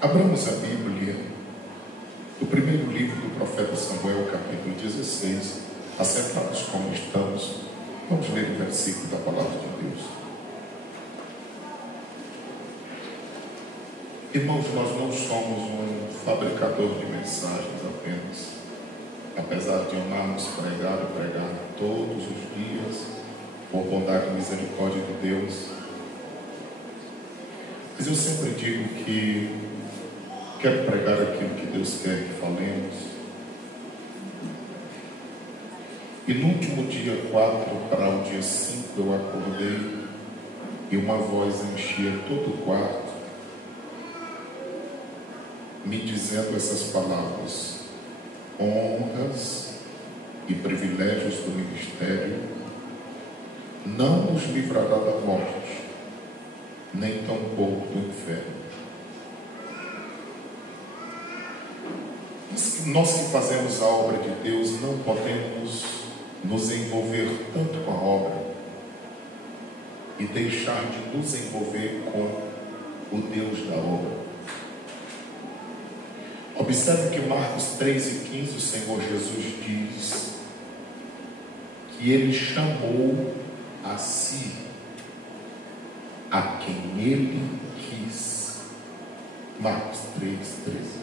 Abramos a Bíblia do primeiro livro do profeta Samuel, capítulo 16. Assentados como estamos, vamos ler o versículo da palavra de Deus. Irmãos, nós não somos um fabricador de mensagens apenas, apesar de amarmos pregar e pregar todos os dias, por bondade e misericórdia de Deus. Mas eu sempre digo que quero pregar aquilo que Deus quer que falemos. E no último dia 4 para o dia 5 eu acordei e uma voz enchia todo o quarto, me dizendo essas palavras: honras e privilégios do ministério não nos livrará da morte, nem tampouco do inferno. Nós que fazemos a obra de Deus não podemos nos envolver tanto com a obra e deixar de nos envolver com o Deus da obra. Observe que Marcos 3:15 o Senhor Jesus diz que Ele chamou a si a quem Ele quis. Marcos 3:13.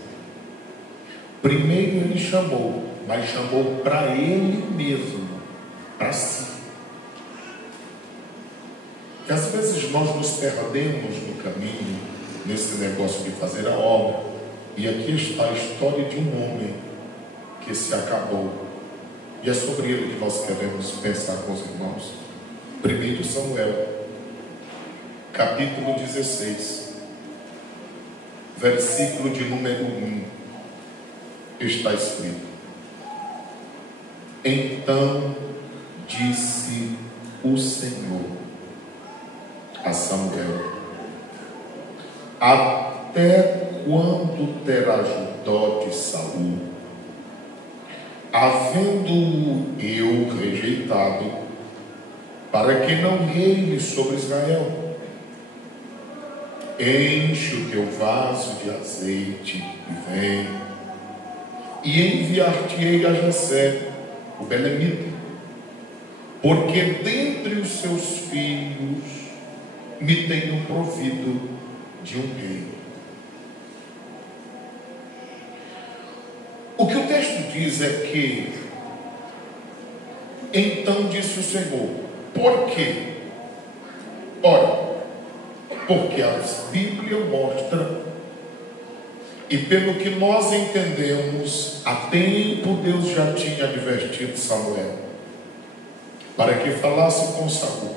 Primeiro Ele chamou, mas chamou para Ele mesmo, para si. E às vezes nós nos perdemos no caminho, nesse negócio de fazer a obra. E aqui está a história de um homem que se acabou. E é sobre ele que nós queremos pensar com os irmãos. 1 Samuel, capítulo 16, versículo de número 1, está escrito: então disse o Senhor a Samuel: até quando terás dó de Saul, havendo-o eu rejeitado, para que não reine sobre Israel? Enche o teu vaso de azeite e vem, e enviar-te-ei a Jessé, o belemita, porque dentre os seus filhos me tenho provido de um rei. O que o texto diz é que então disse o Senhor. Por quê? Ora, porque a Bíblia mostra, e pelo que nós entendemos, há tempo Deus já tinha advertido Samuel para que falasse com Saul.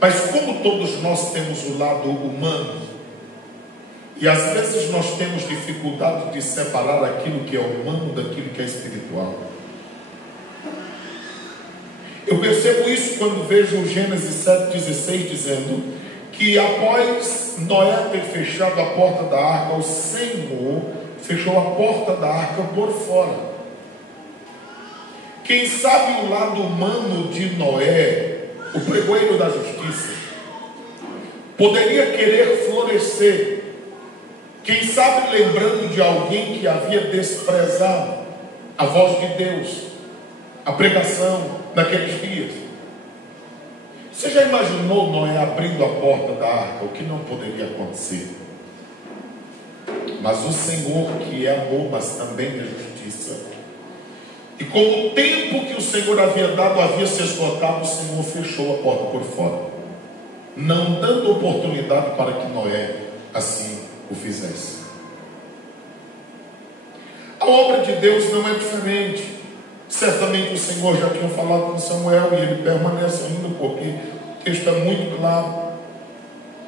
Mas como todos nós temos o lado humano, e às vezes nós temos dificuldade de separar aquilo que é humano daquilo que é espiritual. Eu percebo isso quando vejo Gênesis 7,16 dizendo que após Noé ter fechado a porta da arca, o Senhor fechou a porta da arca por fora. Quem sabe o lado humano de Noé, o pregoeiro da justiça, poderia querer florescer. Quem sabe lembrando de alguém que havia desprezado a voz de Deus, a pregação naqueles dias. Você já imaginou Noé abrindo a porta da arca? O que não poderia acontecer? Mas o Senhor, que é amor, mas também é justiça, e com o tempo que o Senhor havia dado havia se esgotado, o Senhor fechou a porta por fora, não dando oportunidade para que Noé assim o fizesse. A obra de Deus não é diferente. Certamente o Senhor já tinha falado com Samuel e ele permanece ainda, porque o texto é muito claro.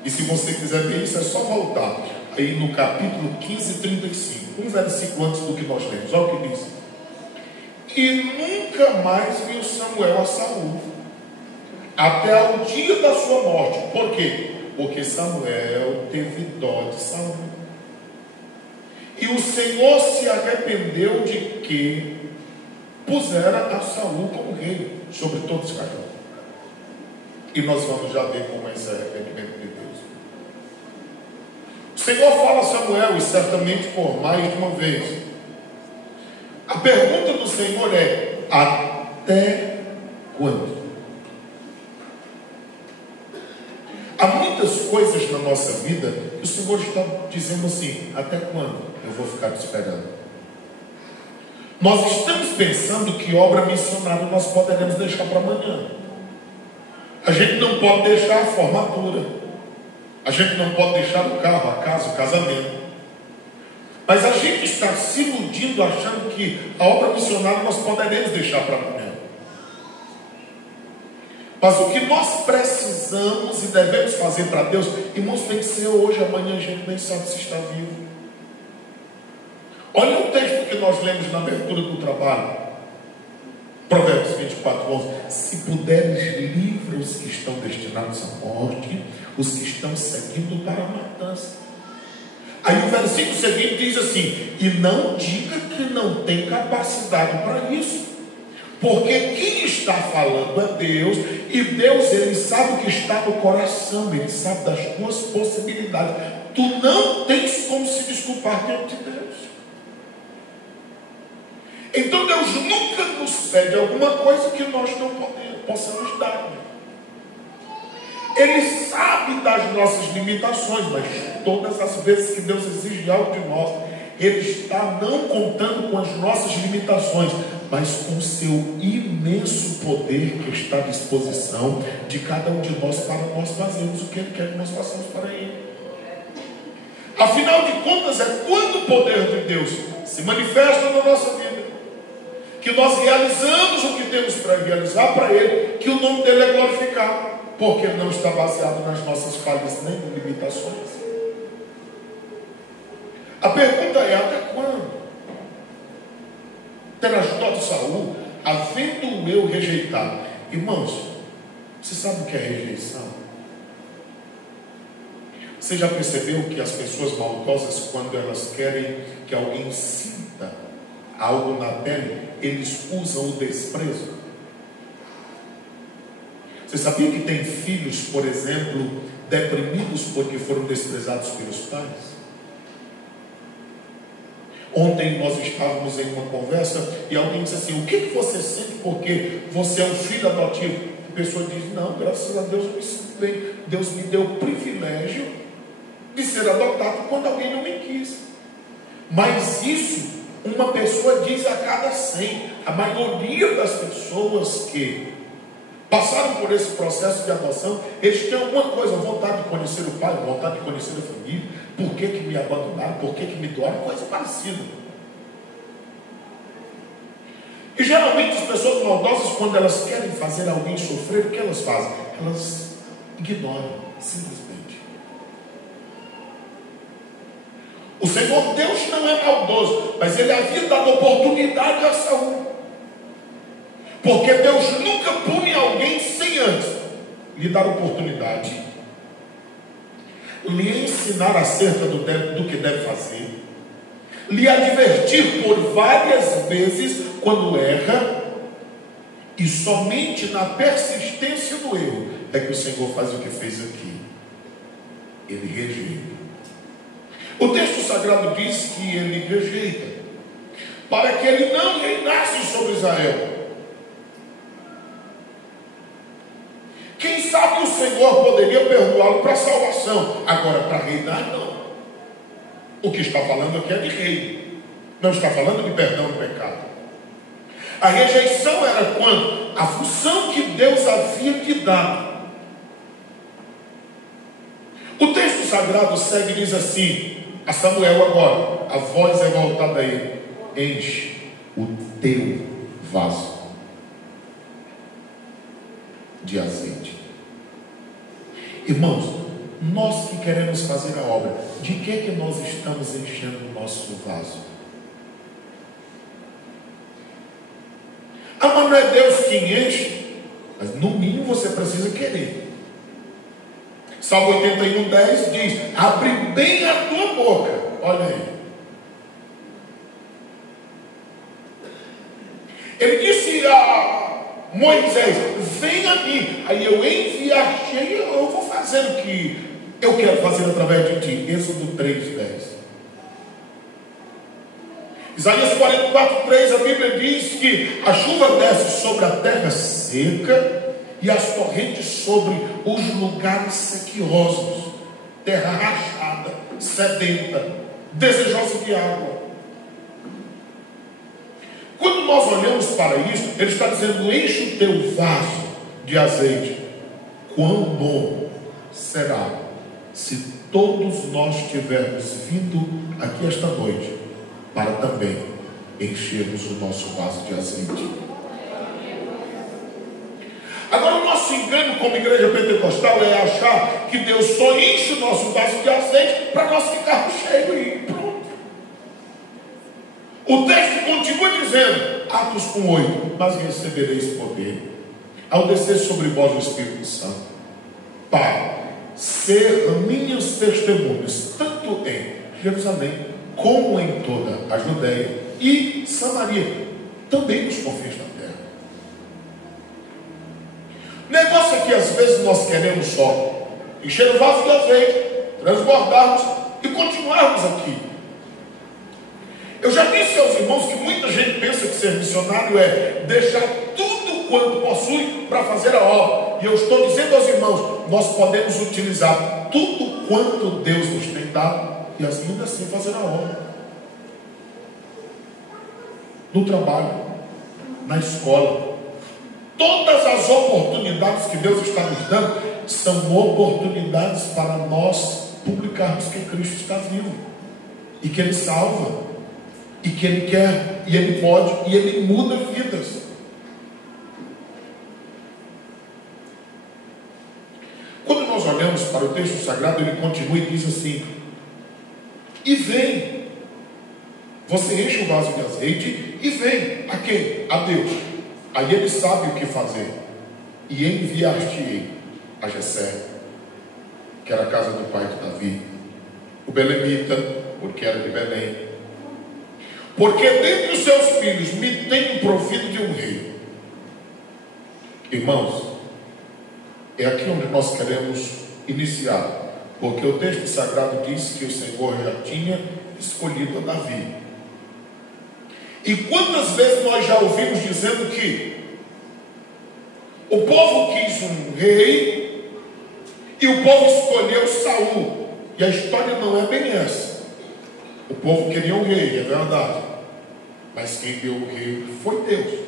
E se você quiser ver isso, é só voltar aí no capítulo 15:35, um versículo antes do que nós lemos. Olha o que diz: e nunca mais viu Samuel a Saul até ao dia da sua morte. Por quê? Porque Samuel teve dó de Saul. E o Senhor se arrependeu de que pusera a Saul como rei sobre todo Israel. E nós vamos já ver como é esse arrependimento de Deus. Senhor fala a Samuel, e certamente por mais de uma vez. A pergunta do Senhor é: até quando? Há muitas coisas na nossa vida que o Senhor está dizendo assim: até quando eu vou ficar te esperando? Nós estamos pensando que obra missionária nós poderemos deixar para amanhã. A gente não pode deixar a formatura, a gente não pode deixar o carro, a casa, o casamento. Mas a gente está se iludindo achando que a obra missionária nós poderemos deixar para amanhã. Mas o que nós precisamos e devemos fazer para Deus, irmãos, tem que ser hoje, amanhã a gente nem sabe se está vivo. Olha o texto que nós lemos na abertura do trabalho. Provérbios 24:11. Se puderes, livra os que estão destinados à morte, os que estão seguindo para a matança. Aí o versículo seguinte diz assim: e não diga que não tem capacidade para isso, porque quem está falando é Deus, e Deus, Ele sabe o que está no coração, Ele sabe das tuas possibilidades. Tu não tens como se desculpar diante de Deus. Então Deus nunca nos pede alguma coisa que nós não possamos dar. Ele sabe das nossas limitações, mas todas as vezes que Deus exige algo de nós, Ele está não contando com as nossas limitações, mas com o seu imenso poder que está à disposição de cada um de nós para nós fazermos o que Ele quer que nós façamos para Ele. Afinal de contas, é quando o poder de Deus se manifesta na nossa vida, que nós realizamos o que temos para realizar para Ele, que o nome dEle é glorificado, porque Ele não está baseado nas nossas falhas nem em limitações. A pergunta é: até quando? Ter ajudado Saul, havendo eu rejeitado. Irmãos, você sabe o que é rejeição? Você já percebeu que as pessoas maldosas, quando elas querem que alguém sinta algo na pele, eles usam o desprezo? Você sabia que tem filhos, por exemplo, deprimidos porque foram desprezados pelos pais? Ontem nós estávamos em uma conversa e alguém disse assim: o que você sente porque você é um filho adotivo? A pessoa diz: não, graças a Deus eu me sinto bem. Deus me deu o privilégio de ser adotado quando alguém não me quis. Mas isso uma pessoa diz a cada 100. A maioria das pessoas que passaram por esse processo de adoção, eles têm alguma coisa: vontade de conhecer o pai, vontade de conhecer a família. Por que me abandonaram? Por que me doaram? Coisa parecida. E geralmente as pessoas maldosas, quando elas querem fazer alguém sofrer, o que elas fazem? Elas ignoram, simplesmente. O Senhor Deus não é maldoso, mas Ele havia dado oportunidade a Saul. Porque Deus nunca pune alguém sem antes lhe dar oportunidade, lhe ensinar acerca do que deve fazer, lhe advertir por várias vezes quando erra, e somente na persistência do erro é que o Senhor faz o que fez aqui: Ele rejeita. O texto sagrado diz que Ele rejeita para que Ele não reinasse sobre Israel. Quem sabe o Senhor poderia perdoá-lo para salvação, agora para reinar não. O que está falando aqui é de rei, não está falando de perdão do pecado. A rejeição era quando a função que Deus havia lhe dado. O texto sagrado segue e diz assim a Samuel agora, a voz é voltada a ele: enche o teu vaso de azeite. Irmãos, nós que queremos fazer a obra, de que nós estamos enchendo o nosso vaso? Ah, mas não é Deus que enche, mas no mínimo você precisa querer. Salmo 81:10 diz: abre bem a tua boca. Olha aí. Ele disse a Moisés: vem a mim, aí eu enviar cheio, eu vou fazer o que eu quero fazer através de ti. Êxodo 3:10. Isaías 44:3, a Bíblia diz que a chuva desce sobre a terra seca e as torrentes sobre os lugares sequiosos, terra rachada, sedenta, desejosa de água. Quando nós olhamos para isso, ele está dizendo: enche o teu vaso de azeite. Quão bom será se todos nós tivermos vindo aqui esta noite para também enchermos o nosso vaso de azeite. Agora, o nosso engano como igreja pentecostal é achar que Deus só enche o nosso vaso de azeite para nós ficarmos cheios e pronto. O texto continua dizendo, Atos 1:8: mas recebereis poder ao descer sobre vós o Espírito Santo, para ser minhas testemunhas, tanto em Jerusalém, como em toda a Judéia e Samaria, também nos confins da terra. O negócio é que às vezes nós queremos só encher o vaso de azeite, transbordarmos e continuarmos aqui. Eu já disse aos irmãos que muita gente pensa que ser missionário é deixar tudo quanto possui para fazer a obra. E eu estou dizendo aos irmãos, nós podemos utilizar tudo quanto Deus nos tem dado e ainda assim fazer a obra. No trabalho, na escola, todas as oportunidades que Deus está nos dando são oportunidades para nós publicarmos que Cristo está vivo e que Ele salva e que Ele quer e Ele pode e Ele muda vidas. Quando nós olhamos para o texto sagrado, ele continua e diz assim: e vem, você enche o vaso de azeite e vem a quem? A Deus. Aí ele sabe o que fazer. E enviar-te-ei a Jessé, que era a casa do pai de Davi, o belemita, porque era de Belém, porque dentre os seus filhos me tenho provido de um rei. Irmãos, é aqui onde nós queremos iniciar, porque o texto sagrado diz que o Senhor já tinha escolhido a Davi. E quantas vezes nós já ouvimos dizendo que o povo quis um rei e o povo escolheu Saul, e a história não é bem essa. O povo queria um rei, é verdade, mas quem deu o rei foi Deus.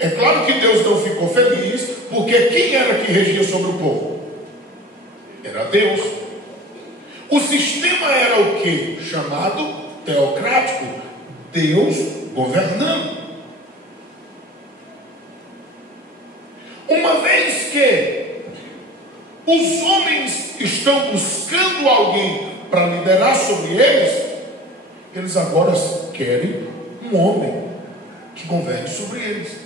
É claro que Deus não ficou feliz, porque quem era que regia sobre o povo? Era Deus. O sistema era o que? Chamado teocrático. Deus governando. Uma vez que os homens estão buscando alguém para liderar sobre eles, eles agora querem um homem que governe sobre eles.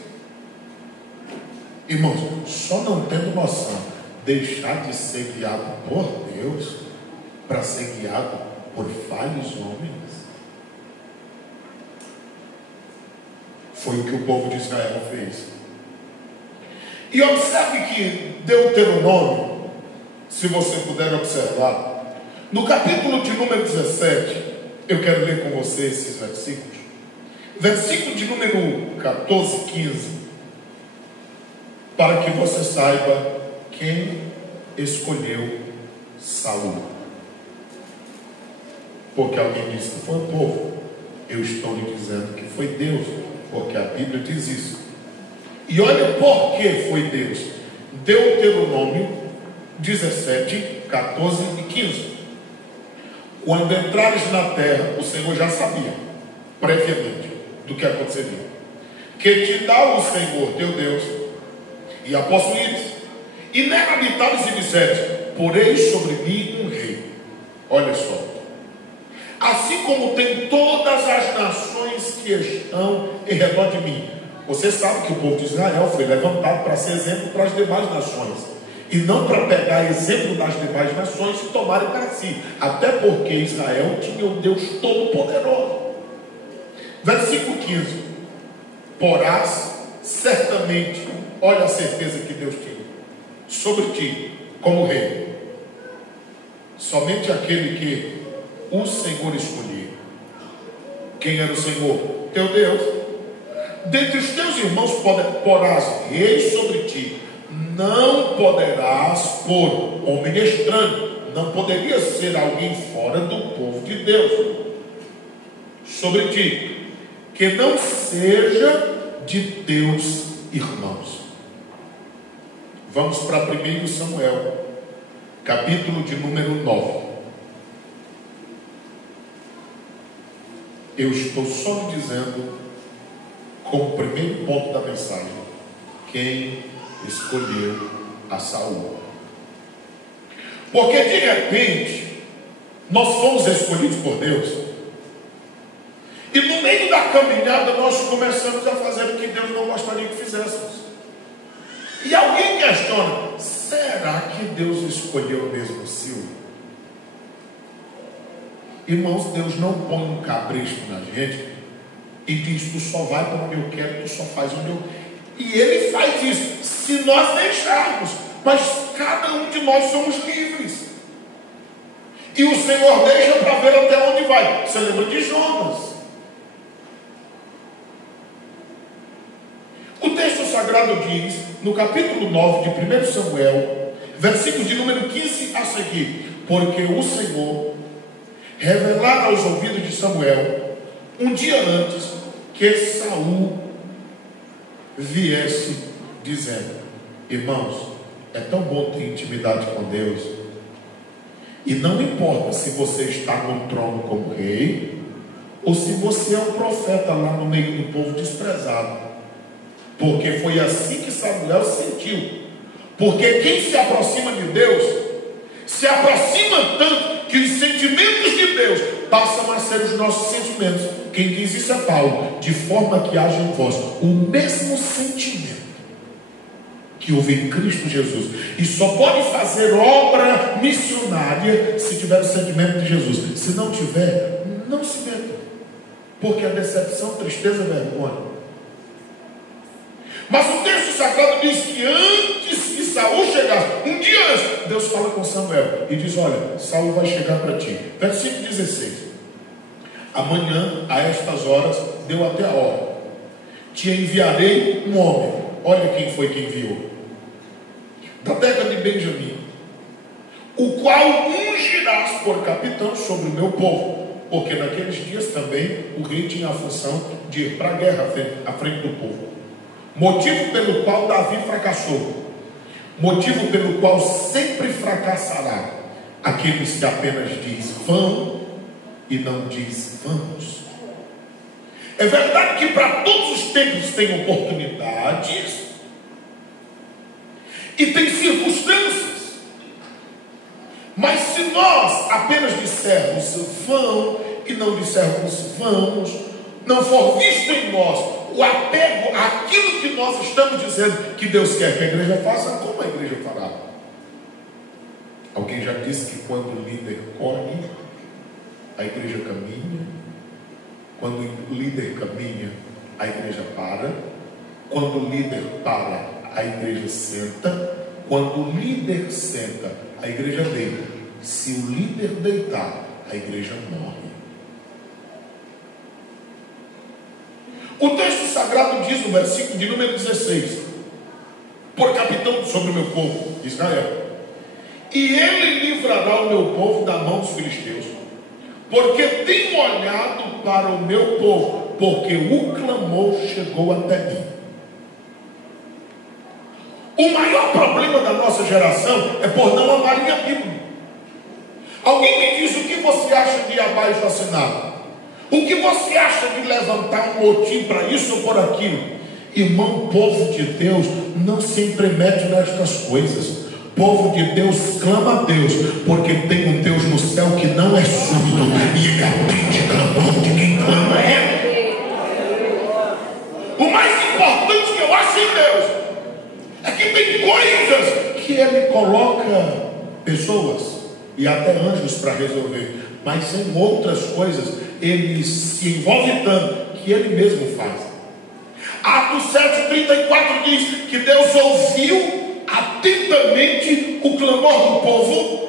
Irmãos, só não tendo noção, deixar de ser guiado por Deus para ser guiado por falhos homens. Foi o que o povo de Israel fez. E observe que Deuteronômio, se você puder observar, no capítulo de número 17, eu quero ler com você esses versículos. Versículo de número 14, 15. Para que você saiba quem escolheu Saul. Porque alguém disse que foi o povo. Eu estou lhe dizendo que foi Deus, porque a Bíblia diz isso. E olha por que foi Deus. Deuteronômio 17, 14 e 15. Quando entrares na terra, o Senhor já sabia previamente do que aconteceria. Que te dá o Senhor teu Deus e a possuíres, e nela habitares e disseres: poreis sobre mim um rei. Olha só, assim como tem todas as nações que estão em redor de mim. Você sabe que o povo de Israel foi levantado para ser exemplo para as demais nações, e não para pegar exemplo das demais nações e tomarem para si, até porque Israel tinha o Deus Todo-Poderoso. Versículo 15: porás certamente, olha a certeza que Deus tinha sobre ti como rei, somente aquele que o Senhor escolheu. Quem era o Senhor? Teu Deus. Dentre os teus irmãos porás rei sobre ti. Não poderás pôr homem estranho. Não poderia ser alguém fora do povo de Deus sobre ti, que não seja de teus irmãos. Vamos para 1 Samuel, capítulo de número 9. Eu estou só lhe dizendo, como primeiro ponto da mensagem, quem escolheu a Saul. Porque de repente nós fomos escolhidos por Deus, e no meio da caminhada nós começamos a fazer o que Deus não gostaria que fizéssemos. E alguém questiona: será que Deus escolheu mesmo Silvio? Irmãos, Deus não põe um cabresto na gente e diz: tu só vai para onde eu quero, tu só faz onde eu... E Ele faz isso, se nós deixarmos. Mas cada um de nós somos livres. E o Senhor deixa para ver até onde vai. Você lembra de Jonas? O texto sagrado diz, no capítulo 9 de 1 Samuel, versículo de número 15 a seguir: porque o Senhor revelara aos ouvidos de Samuel, um dia antes, que Saul viesse, dizendo: irmãos, é tão bom ter intimidade com Deus, e não importa se você está no trono como rei, ou se você é um profeta lá no meio do povo desprezado, porque foi assim que Samuel sentiu. Porque quem se aproxima de Deus, se aproxima tanto que os sentimentos de Deus passam a ser os nossos sentimentos. Quem diz isso é Paulo: de forma que haja em vós o mesmo sentimento que houve em Cristo Jesus. E só pode fazer obra missionária se tiver o sentimento de Jesus. Se não tiver, não se meta, porque a decepção, tristeza, vergonha. Mas o texto sagrado diz que antes que Saul chegasse, um dia antes, Deus fala com Samuel e diz: olha, Saul vai chegar para ti. Versículo 16: amanhã, a estas horas, deu até a hora, te enviarei um homem. Olha quem foi que enviou: da terra de Benjamim, o qual ungirás por capitão sobre o meu povo. Porque naqueles dias também o rei tinha a função de ir para a guerra à frente do povo. Motivo pelo qual Davi fracassou, motivo pelo qual sempre fracassará aqueles que apenas diz vão e não diz vamos. É verdade que para todos os tempos tem oportunidades e tem circunstâncias, mas se nós apenas dissermos vão e não dissermos vamos, não for visto em nós o apego àquilo que nós estamos dizendo que Deus quer que a igreja faça, como a igreja fará? Alguém já disse que quando o líder corre, a igreja caminha. Quando o líder caminha, a igreja para. Quando o líder para, a igreja senta. Quando o líder senta, a igreja deita. Se o líder deitar, a igreja morre. O texto sagrado diz no versículo de número 16: por capitão sobre o meu povo Israel, e ele livrará o meu povo da mão dos filisteus, porque tenho olhado para o meu povo, porque o clamor chegou até mim. O maior problema da nossa geração é por não amarem a Bíblia. Alguém me diz: o que você acha de abaixo assinado? O que você acha de levantar um motim para isso ou por aquilo? Irmão, povo de Deus não se intromete nestas coisas. Povo de Deus clama a Deus, porque tem um Deus no céu que não é surdo, e ele atende clamor de quem clama é. O mais importante que eu acho em Deus é que tem coisas que ele coloca pessoas e até anjos para resolver, mas em outras coisas ele se envolve tanto que ele mesmo faz. Atos 7:34 diz que Deus ouviu atentamente o clamor do povo,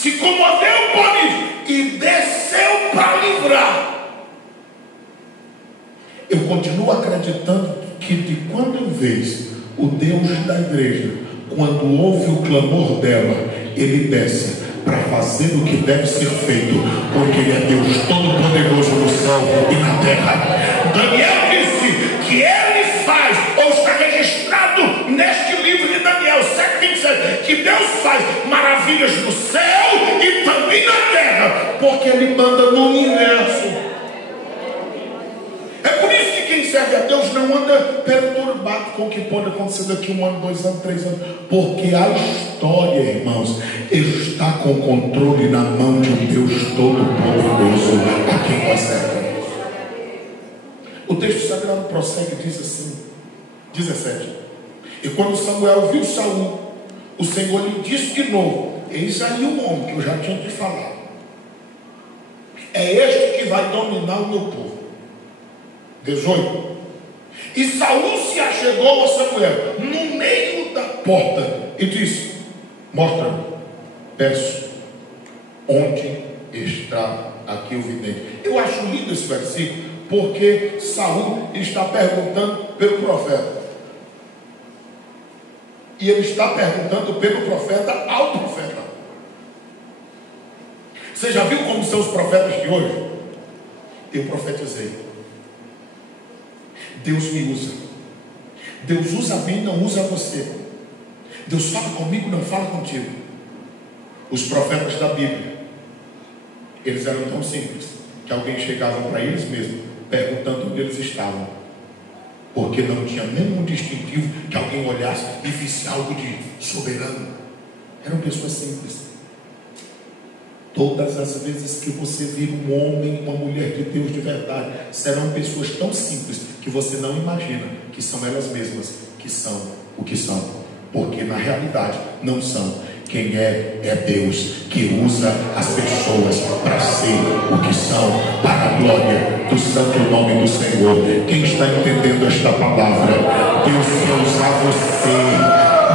se comoveu por isso e desceu para livrar. Eu continuo acreditando que de quando em vez o Deus da igreja, quando ouve o clamor dela, ele desce para fazer o que deve ser feito, porque ele é Deus todo-poderoso no céu e na terra. Daniel disse que ele faz, ou está registrado neste livro de Daniel 7:27, que Deus faz maravilhas no céu e também na terra, porque ele manda no universo. É por isso que quem serve a Deus não anda perturbado com o que pode acontecer daqui 1 ano, 2 anos, 3 anos, porque a história, irmãos, está com o controle na mão de um Deus todo-poderoso a quem nós servemos. O texto sagrado prossegue e diz assim, 17: e quando Samuel viu Saul, o Senhor lhe disse de novo: eis aí o homem que eu já tinha te falado, é este que vai dominar o meu povo. 18: e Saul se achegou a Samuel no meio da porta e disse: mostra-me, peço, onde está aqui o vidente. Eu acho lindo esse versículo, porque Saul está perguntando pelo profeta, e ele está perguntando pelo profeta ao profeta. Você já viu como são os profetas de hoje? Eu profetizei, Deus me usa, Deus usa a mim, não usa você. Deus fala comigo, não fala contigo. Os profetas da Bíblia, eles eram tão simples que alguém chegava para eles mesmos perguntando onde eles estavam, porque não tinha nenhum distintivo que alguém olhasse e visse algo de soberano. Eram pessoas simples. Todas as vezes que você vir um homem, uma mulher de Deus de verdade, serão pessoas tão simples que você não imagina que são elas mesmas que são o que são, porque na realidade não são. Quem é Deus, que usa as pessoas para ser o que são, para a glória do santo nome do Senhor. Quem está entendendo esta palavra? Deus quer usar você.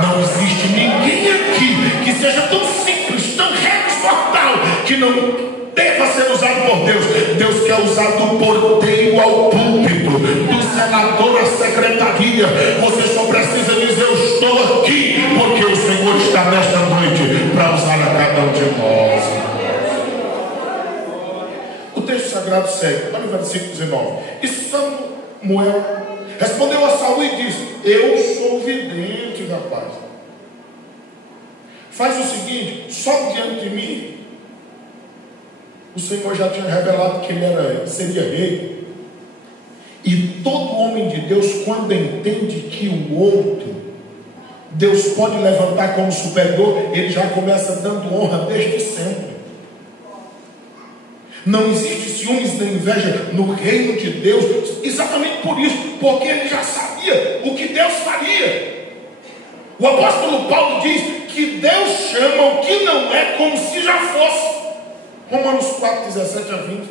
Não existe ninguém aqui que seja tão simples, tão reto, mortal, que não deva ser usado por Deus. Deus quer usar do porteiro ao púlpito, do senador à secretaria. Você só precisa dizer: eu estou aqui, porque o Senhor está nesta noite para usar a cada um de nós. O texto sagrado segue, olha o versículo 19: e Samuel respondeu a Saul e disse: eu sou vidente, rapaz. Faz o seguinte, só diante de mim. O Senhor já tinha revelado que ele seria rei. E todo homem de Deus, quando entende que o outro Deus pode levantar como superior, ele já começa dando honra desde sempre. Não existe ciúmes nem inveja no reino de Deus, exatamente por isso, porque ele já sabia o que Deus faria. O apóstolo Paulo diz que Deus chama o que não é como se já fosse. Romanos 4, 17 a 20.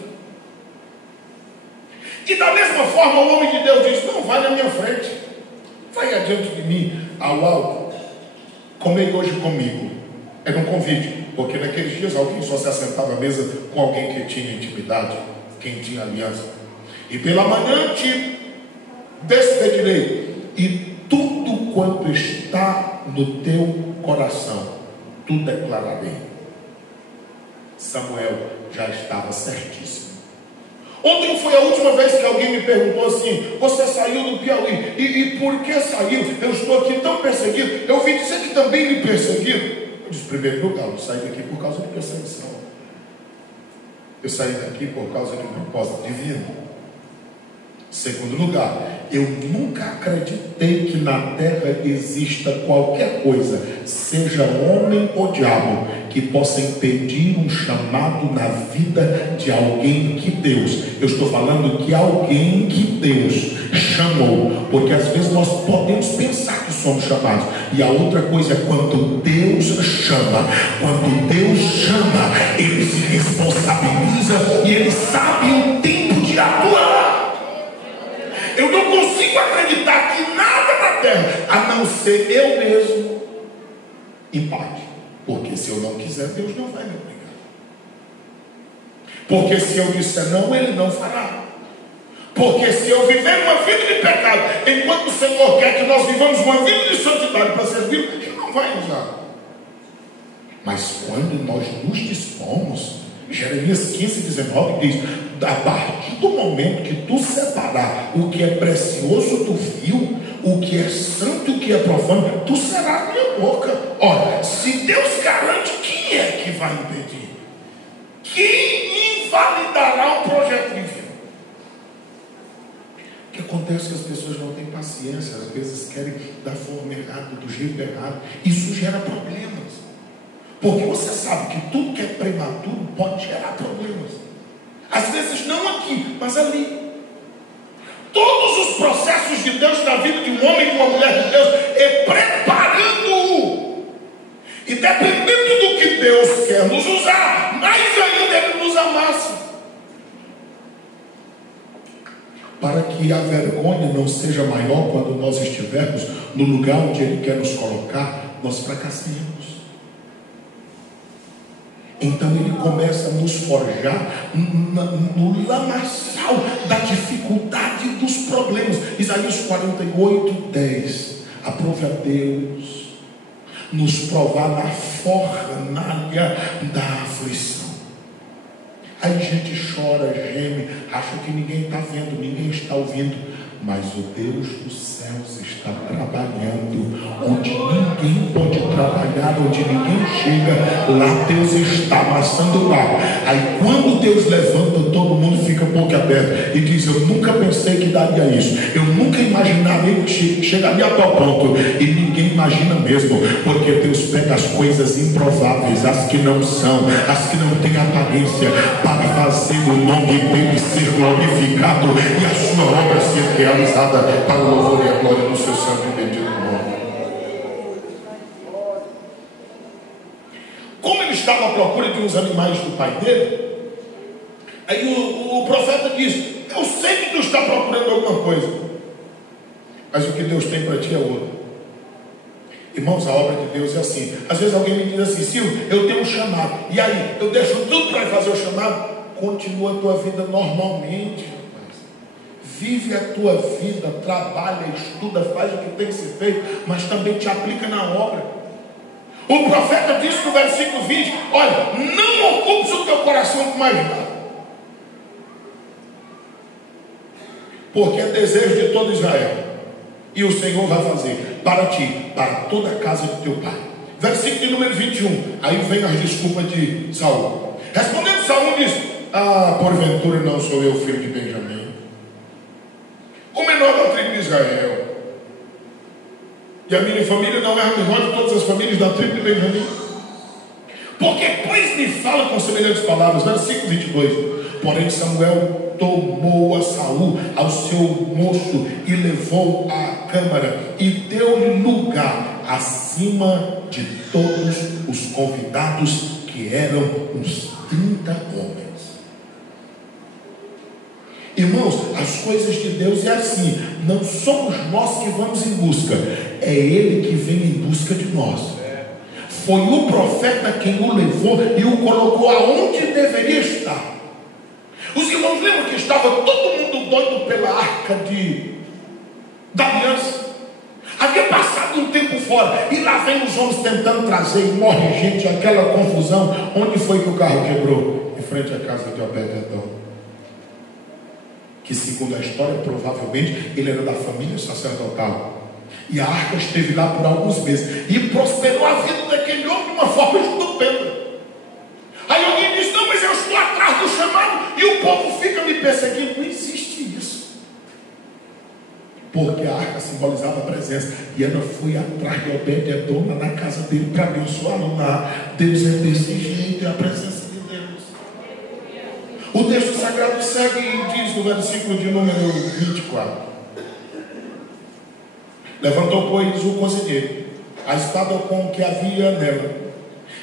E da mesma forma o homem de Deus diz: não, vai na minha frente, vai adiante de mim ao alto, comei hoje comigo. Era um convite, porque naqueles dias alguém só se assentava à mesa com alguém que tinha intimidade, quem tinha aliança. E pela manhã te despedirei, e tudo quanto está no teu coração, tu declararei. Samuel já estava certíssimo. Ontem foi a última vez que alguém me perguntou assim: você saiu do Piauí, e por que saiu? Eu estou aqui tão perseguido. Eu ouvi dizer que também me perseguiram. Eu disse: primeiro lugar, eu saí daqui por causa de perseguição. Eu saí daqui por causa de um propósito divino. Segundo lugar, eu nunca acreditei que na terra exista qualquer coisa, seja homem ou diabo, que possa impedir um chamado na vida de alguém que Deus, eu estou falando que alguém que Deus chamou, porque às vezes nós podemos pensar que somos chamados, e a outra coisa é quando Deus chama. Quando Deus chama, Ele se responsabiliza e Ele sabe o tempo de atuar. Eu não consigo acreditar que nada na terra, a não ser eu mesmo, e paz. Porque se eu não quiser, Deus não vai me obrigar. Porque se eu disser não, Ele não fará. Porque se eu viver uma vida de pecado, enquanto o Senhor quer que nós vivamos uma vida de santidade para servir, Ele não vai usar. Mas quando nós nos dispomos, Jeremias 15:19 diz: a partir do momento que tu separar o que é precioso do vil, o que é santo e o que é profano, tu serás minha boca. Ora, se Deus garante, quem é que vai impedir? Quem invalidará um projeto divino? O que acontece é que as pessoas não têm paciência, às vezes querem da forma errada, do jeito errado. Isso gera problemas. Porque você sabe que tudo que é prematuro pode gerar problemas. Às vezes não aqui, mas ali. Todos os processos de Deus na vida de um homem e de uma mulher de Deus é preparando-o. E dependendo do que Deus quer nos usar, mais ainda Ele nos amasse. Para que a vergonha não seja maior quando nós estivermos no lugar onde Ele quer nos colocar, nós fracassemos. Então Ele começa a nos forjar no lamaçal da dificuldade dos problemas. Isaías 48:10. Aprove a Deus nos provar na fornalha da aflição. Aí gente chora, geme, acha que ninguém está vendo, ninguém está ouvindo. Mas o Deus dos céus está trabalhando onde ninguém pode trabalhar, onde ninguém chega. Lá Deus está amassando lá. Aí quando Deus levanta, todo mundo fica boca aberta e diz: eu nunca pensei que daria isso, eu nunca imaginaria que chegaria a tal ponto. E ninguém imagina mesmo, porque Deus pega as coisas improváveis, as que não são, as que não têm aparência, para fazer o nome dele ser glorificado e a sua obra ser realizada para o louvor e a glória do seu santo e bendito nome. Como ele estava à procura de uns animais do pai dele, aí o profeta diz: eu sei que tu está procurando alguma coisa, mas o que Deus tem para ti é outro. Irmãos, a obra de Deus é assim. Às vezes alguém me diz assim: Silvio, eu tenho um chamado, e aí eu deixo tudo para fazer o chamado. Continua a tua vida normalmente, rapaz. Vive a tua vida, trabalha, estuda, faz o que tem que ser feito, mas também te aplica na obra. O profeta disse no versículo 20: olha, não ocupes o teu coração com mais nada, porque é desejo de todo Israel, e o Senhor vai fazer para ti, para toda a casa de teu pai. Versículo de número 21. Aí vem as desculpas de Saul. Respondendo Saul, diz: ah, porventura não sou eu filho de Benjamim, o menor da tribo de Israel, e a minha família não é a menor de todas as famílias da tribo de Benjamim? Porque pois me fala com semelhantes palavras. Versículo 22. Porém Samuel tomou a Saul ao seu moço e levou à câmara e deu-lhe lugar acima de todos os convidados, que eram uns 30 homens. Irmãos, as coisas de Deus é assim. Não somos nós que vamos em busca, é Ele que vem em busca de nós. Foi o profeta quem o levou e o colocou aonde deveria estar. Os irmãos lembram que estava todo mundo doido pela arca da aliança? Havia passado um tempo fora, e lá vem os homens tentando trazer, e morre gente, aquela confusão. Onde foi que o carro quebrou? Em frente à casa de Obed-Edom, que segundo a história, provavelmente ele era da família sacerdotal. E a arca esteve lá por alguns meses e prosperou a vida daquele homem de uma forma estupenda. Aí alguém diz: não, mas eu estou atrás do chamado e o povo fica me perseguindo. Não existe isso, porque a arca simbolizava a presença, e ela foi atrás de Obed-Edom na casa dele para abençoá-lo lá. Deus é desse jeito, é a presença de Deus. O texto sagrado segue e diz no versículo de número 24: levantou, pois, o conselheiro a espada com que havia nela,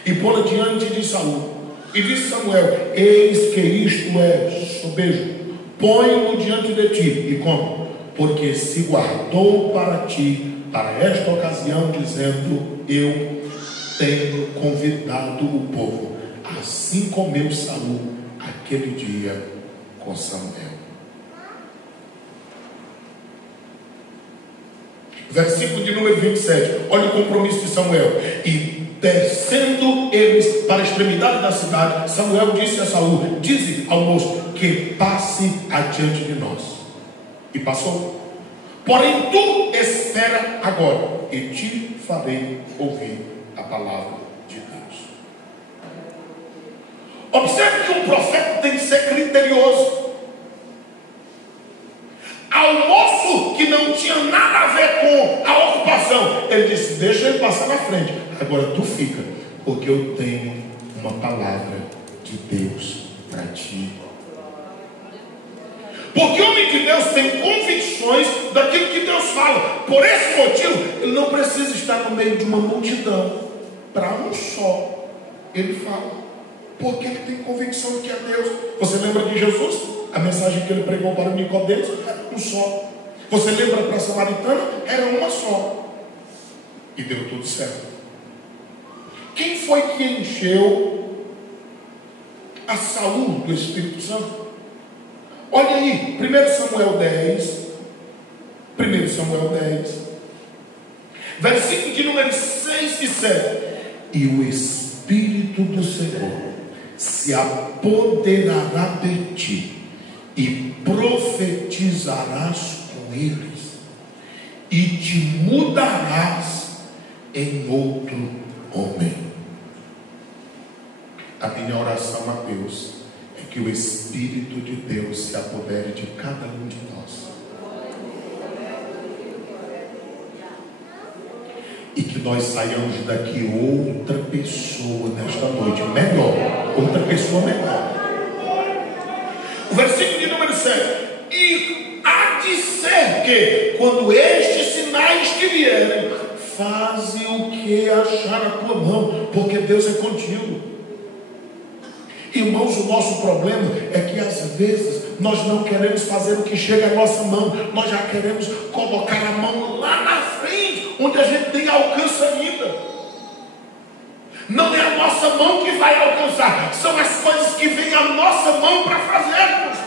e pô-la diante de Saul. E disse Samuel: eis que isto é sobejo, põe-o diante de ti e come, porque se guardou para ti, para esta ocasião, dizendo: eu tenho convidado o povo, assim comeu Saul aquele dia com Samuel. Versículo de número 27. Olha o compromisso de Samuel. E descendo eles para a extremidade da cidade, Samuel disse a Saul: dize ao moço que passe adiante de nós. E passou. Porém tu espera agora, e te farei ouvir a palavra de Deus. Observe que um profeta tem que ser criterioso. Ao moço que não tinha nada a ver com a ocupação, ele disse: deixa ele passar na frente, agora tu fica, porque eu tenho uma palavra de Deus para ti. Porque o homem de Deus tem convicções daquilo que Deus fala. Por esse motivo, ele não precisa estar no meio de uma multidão. Para um só, ele fala, porque ele tem convicção de que é Deus. Você lembra de Jesus? A mensagem que ele pregou para Nicodemos era um só. Você lembra para a samaritana? Era uma só. E deu tudo certo. Quem foi que encheu a Saul do Espírito Santo? Olha aí, 1 Samuel 10, versículo de número 6 e 7. E o Espírito do Senhor se apoderará de ti, e profetizarás com eles, e te mudarás em outro homem. A minha oração a Deus é que o Espírito de Deus se apodere de cada um de nós, e que nós saiamos daqui outra pessoa nesta noite, melhor, outra pessoa melhor. O versículo de número 7. E há de ser que, quando estes sinais te vierem, faze o que achar a tua mão, porque Deus é contigo. Irmãos, o nosso problema é que às vezes nós não queremos fazer o que chega à nossa mão, nós já queremos colocar a mão lá na frente, onde a gente tem alcance ainda. Não é a nossa mão que vai alcançar, são as coisas que vêm à nossa mão para fazermos.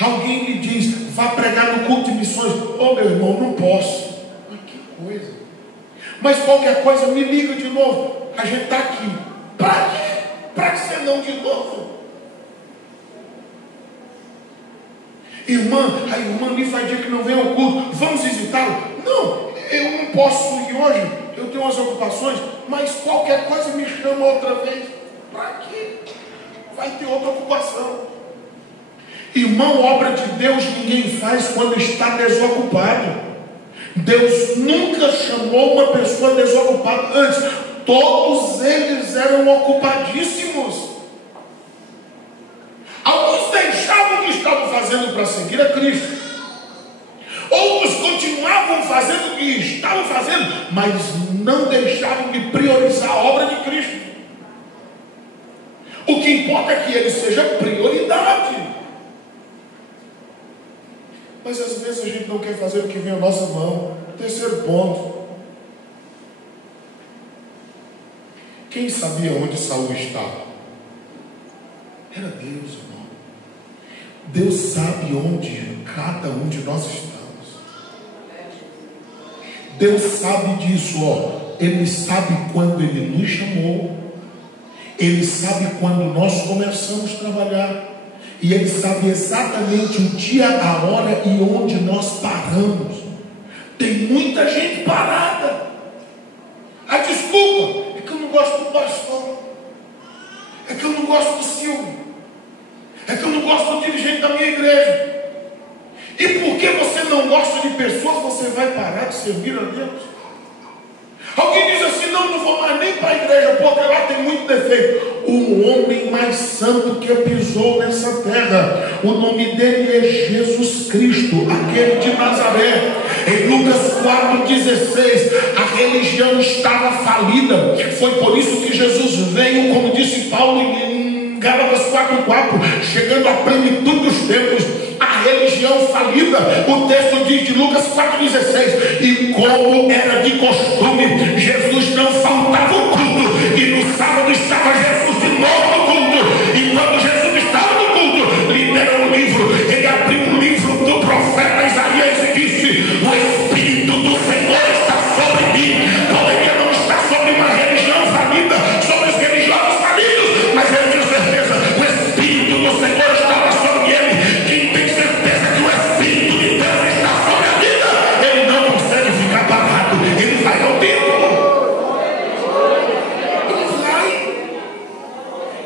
Alguém me diz: vá pregar no culto de missões. Oh, meu irmão, não posso. Mas que coisa. Mas qualquer coisa me liga de novo. A gente está aqui. Para quê? Para que você não de novo? Irmã, a irmã me faz dia que não vem ao culto. Vamos visitá-lo? Não, eu não posso ir hoje. Eu tenho umas ocupações. Mas qualquer coisa me chama outra vez. Para quê? Vai ter outra ocupação. Irmão, obra de Deus ninguém faz quando está desocupado. Deus nunca chamou uma pessoa desocupada antes. Todos eles eram ocupadíssimos. Alguns deixavam o que estavam fazendo para seguir a Cristo. Outros continuavam fazendo o que estavam fazendo, mas não deixavam de priorizar a obra de Cristo. O que importa é que ele seja prioridade. Mas às vezes a gente não quer fazer o que vem à nossa mão. Terceiro ponto. Quem sabia onde Saul estava? Era Deus, irmão. Deus sabe onde cada um de nós estamos. Deus sabe disso, ó. Ele sabe quando Ele nos chamou. Ele sabe quando nós começamos a trabalhar. E Ele sabe exatamente o dia, a hora e onde nós paramos. Tem muita gente parada. A desculpa é que eu não gosto do pastor, é que eu não gosto do Silvio, é que eu não gosto do dirigente da minha igreja. E porque você não gosta de pessoas, você vai parar de servir a Deus? Alguém diz assim: não vou mais nem para a igreja, porque lá tem muito defeito. O homem mais santo que pisou nessa terra, o nome dele é Jesus Cristo, aquele de Nazaré. Em Lucas 4,16, a religião estava falida. Foi por isso que Jesus veio, como disse Paulo em Gálatas 4,4, chegando à plenitude dos tempos. A religião falida. O texto diz de Lucas 4,16: e como era de costume, Jesus não faltava o culto, e no sábado estava Jesus de novo no culto. E quando Jesus estava no culto, liberou o livro, ele abriu o livro do profeta Isaías e disse: o Espírito do Senhor está sobre mim. Poderia não estar sobre uma religião falida, sobre os religiosos falidos, mas eu tenho certeza, o Espírito do Senhor estava sobre ele. Quem tem certeza que o Espírito de Deus está sobre a vida, ele não consegue ficar parado, ele vai ao tempo.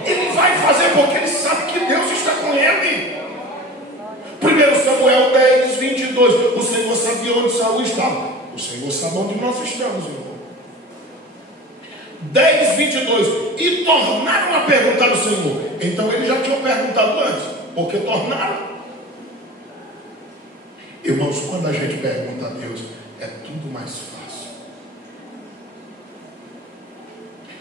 Ele vai fazer porque ele sabe que Deus está com ele. 1 Samuel 10, 22. O Senhor sabia onde Saul estava. O Senhor sabe onde nós estamos, irmão. 10, 22. E tornaram a perguntar ao Senhor. Então eles já tinham perguntado antes, porque tornaram. Irmãos, quando a gente pergunta a Deus, é tudo mais fácil.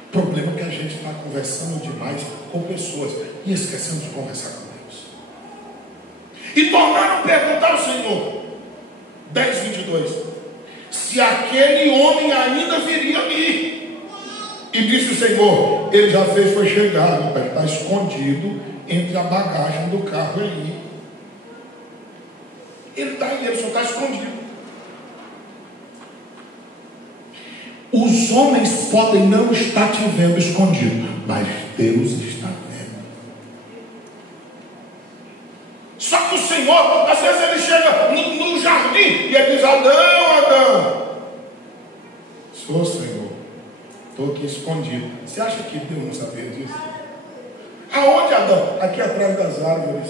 O problema é que a gente está conversando demais com pessoas e esquecemos de conversar com Deus. E tornaram a perguntar ao Senhor. 10, 22. Se aquele homem ainda viria ali. E disse o Senhor: ele já fez, foi chegar, está escondido entre a bagagem do carro ali. Ele está aí, ele só está escondido. Os homens podem não estar te vendo escondido, mas Deus está vendo. Só que o Senhor, às vezes ele chega no jardim e ele diz: Adão. Sou, Senhor, estou aqui escondido. Você acha que Deus não sabia disso? Aonde, Adão? Aqui atrás das árvores.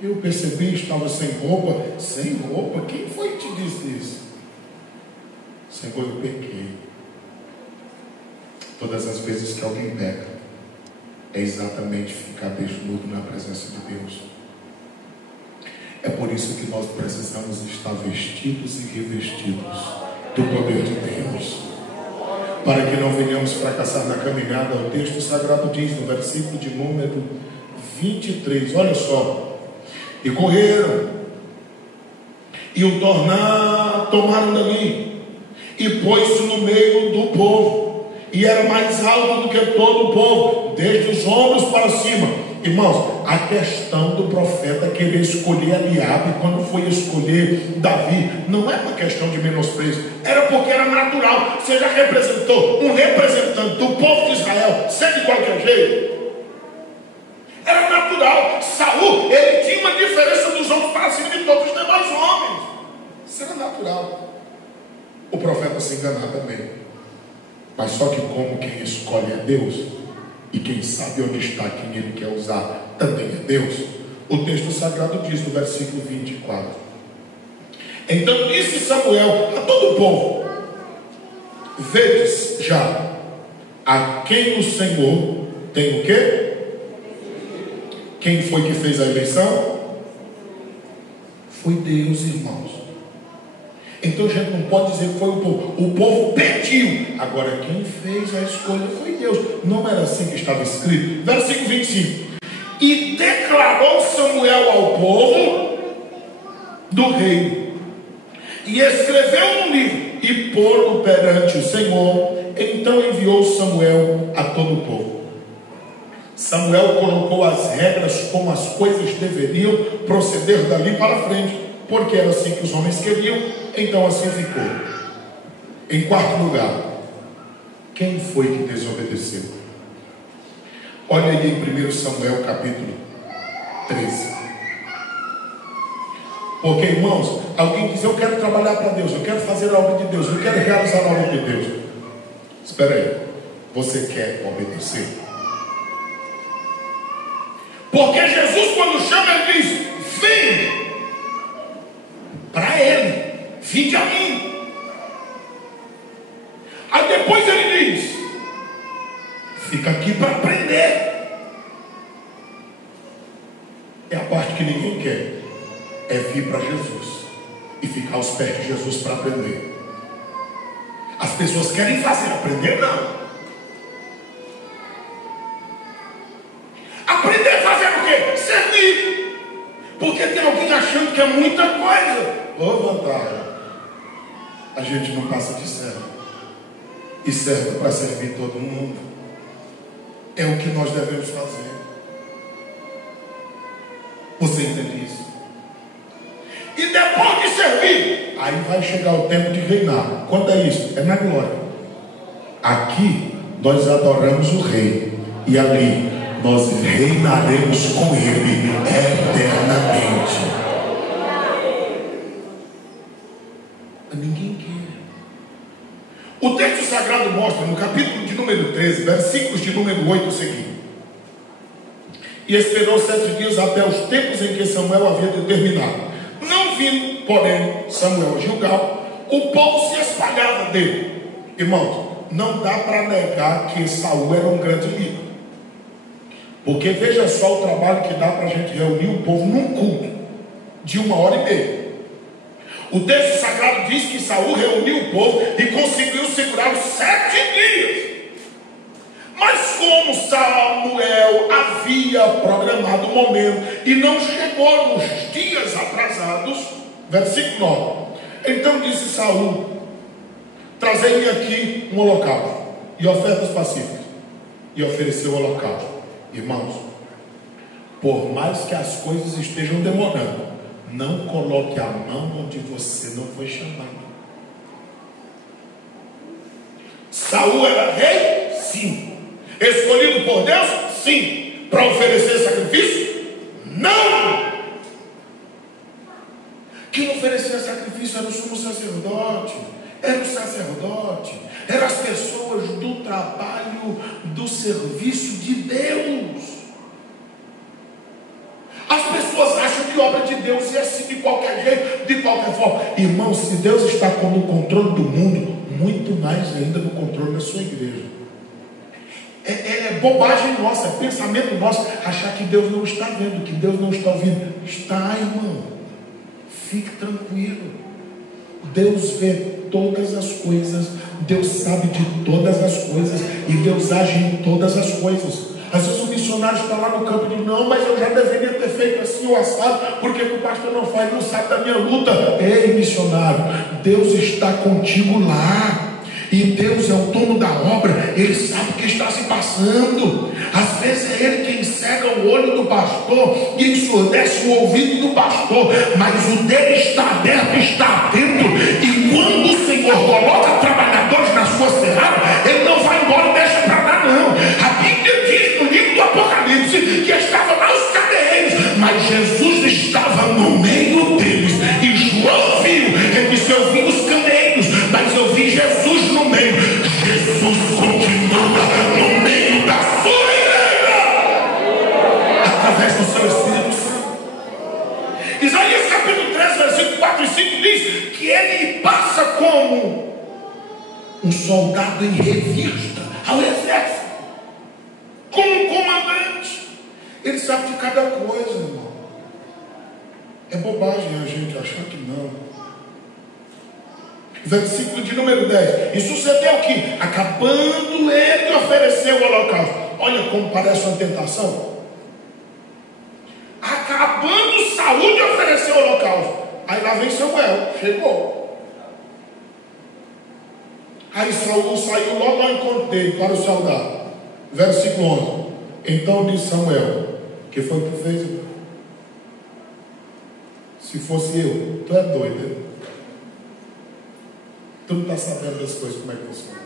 Eu percebi, estava sem roupa. Sem roupa? Quem foi que te disse isso? Senhor, eu pequei. Todas as vezes que alguém peca, é exatamente ficar desnudo na presença de Deus. É por isso que nós precisamos estar vestidos e revestidos do poder de Deus, para que não venhamos fracassar na caminhada. O texto sagrado diz no versículo de número 23, olha só: e correram, e o tomaram dali, e pôs-se no meio do povo, e era mais alto do que todo o povo, desde os ombros para cima. Irmãos, a questão do profeta querer escolher Eliabe quando foi escolher Davi, não é uma questão de menosprezo, era porque era natural. Você já representou um representante do povo de Israel, sem de qualquer jeito. Era natural. Saul, ele tinha uma diferença dos homens para cima de todos os demais homens. Isso era natural. O profeta se enganar também. Mas só que como quem escolhe é Deus, e quem sabe onde está quem ele quer usar também é Deus, o texto sagrado diz no versículo 24: então disse Samuel a todo o povo: vedes já a quem o Senhor tem o quê? Quem foi que fez a eleição? Foi Deus, irmãos. Então a gente não pode dizer que foi o povo. O povo pediu. Agora quem fez a escolha foi Deus. Não era assim que estava escrito? Versículo 25. E declarou Samuel ao povo do reino, e escreveu um livro, e pô-lo perante o Senhor. Então enviou Samuel a todo o povo. Samuel colocou as regras como as coisas deveriam proceder dali para frente, porque era assim que os homens queriam. Então assim ficou. Em quarto lugar, quem foi que desobedeceu? Olha aí em 1 Samuel capítulo 13. Porque, irmãos, alguém diz: eu quero trabalhar para Deus, eu quero fazer a obra de Deus, eu quero realizar a obra de Deus. Espera aí, você quer obedecer? Porque Jesus, quando chama, ele diz: vem para ele, vinde a mim. Aí depois ele diz: fica aqui para aprender. É a parte que ninguém quer, é vir para Jesus e ficar aos pés de Jesus para aprender. As pessoas querem fazer, aprender não. Aprender a fazer o quê? Servir. Porque tem alguém achando que é muita coisa. Ô, vantagem. A gente não passa de servo. E serve para servir todo mundo. É o que nós devemos fazer. Você entende isso? E depois de servir, aí vai chegar o tempo de reinar. Quando é isso? É na glória. Aqui nós adoramos o rei. E ali nós reinaremos com ele eternamente. Ninguém quer. O texto sagrado mostra no capítulo de número 13, versículos de número 8 o seguinte: e esperou 7 dias até os tempos em que Samuel havia determinado. Não vindo, porém, Samuel a Gilgal, o povo se espalhava dele. Irmãos, não dá para negar que Saul era um grande líder. Porque veja só o trabalho que dá para a gente reunir o povo num culto de 1h30. O texto sagrado diz que Saul reuniu o povo e conseguiu segurar os 7 dias. Mas como Samuel havia programado o momento e não chegou nos dias atrasados, versículo 9, então disse Saul: trazei-me aqui um holocausto e ofertas pacíficas. E ofereceu o holocausto. Irmãos, por mais que as coisas estejam demorando, não coloque a mão onde você não foi chamado. Saul era rei? Sim. Escolhido por Deus? Sim. Para oferecer sacrifício? Não. Quem oferecia sacrifício era o sumo sacerdote, era o sacerdote, eram as pessoas do trabalho, do serviço de Deus. As pessoas acham que obra de Deus é assim de qualquer jeito, de qualquer forma. Irmão, se Deus está no controle do mundo, muito mais ainda no controle da sua igreja. É bobagem nossa, é pensamento nosso achar que Deus não está vendo, que Deus não está ouvindo. Está, irmão. Fique tranquilo. Deus vê todas as coisas, Deus sabe de todas as coisas e Deus age em todas as coisas. Às vezes o missionário está lá no campo e diz: não, mas eu já deveria ter feito assim o assado, porque o pastor não faz, não sabe da minha luta. Ei, missionário, Deus está contigo lá. E Deus é o dono da obra, Ele sabe o que está se passando. Às vezes é Ele quem cega o olho do pastor e ensurdece o ouvido do pastor, mas o dele está aberto, está atento. E quando o Senhor coloca trabalhadores na sua serrada, Ele não vai embora e deixa para lá, não. A Bíblia diz no livro do Apocalipse que estavam lá os cadeeiros, mas Jesus estava no meio deles. E João viu, ele disse: eu vi os cadeeiros, mas eu vi Jesus no meio. Jesus continua no meio da sua igreja, através do seu Espírito Santo. Isaías capítulo 3, versículo 4 e 5 diz que ele passa como um soldado em revista ao exército, como um comandante. Ele sabe de cada coisa, irmão. É bobagem a gente achar que não. Versículo de número 10. E sucedeu que, acabando ele de oferecer o holocausto, olha como parece uma tentação. Acabando Saul de oferecer o holocausto, aí lá vem Samuel, chegou. Aí Saul saiu logo ao encontro dele para o soldado. Versículo 11. Então disse Samuel: que foi que tu fez? Se fosse eu, tu é doido, hein? Tu não está sabendo das coisas, como é que funciona.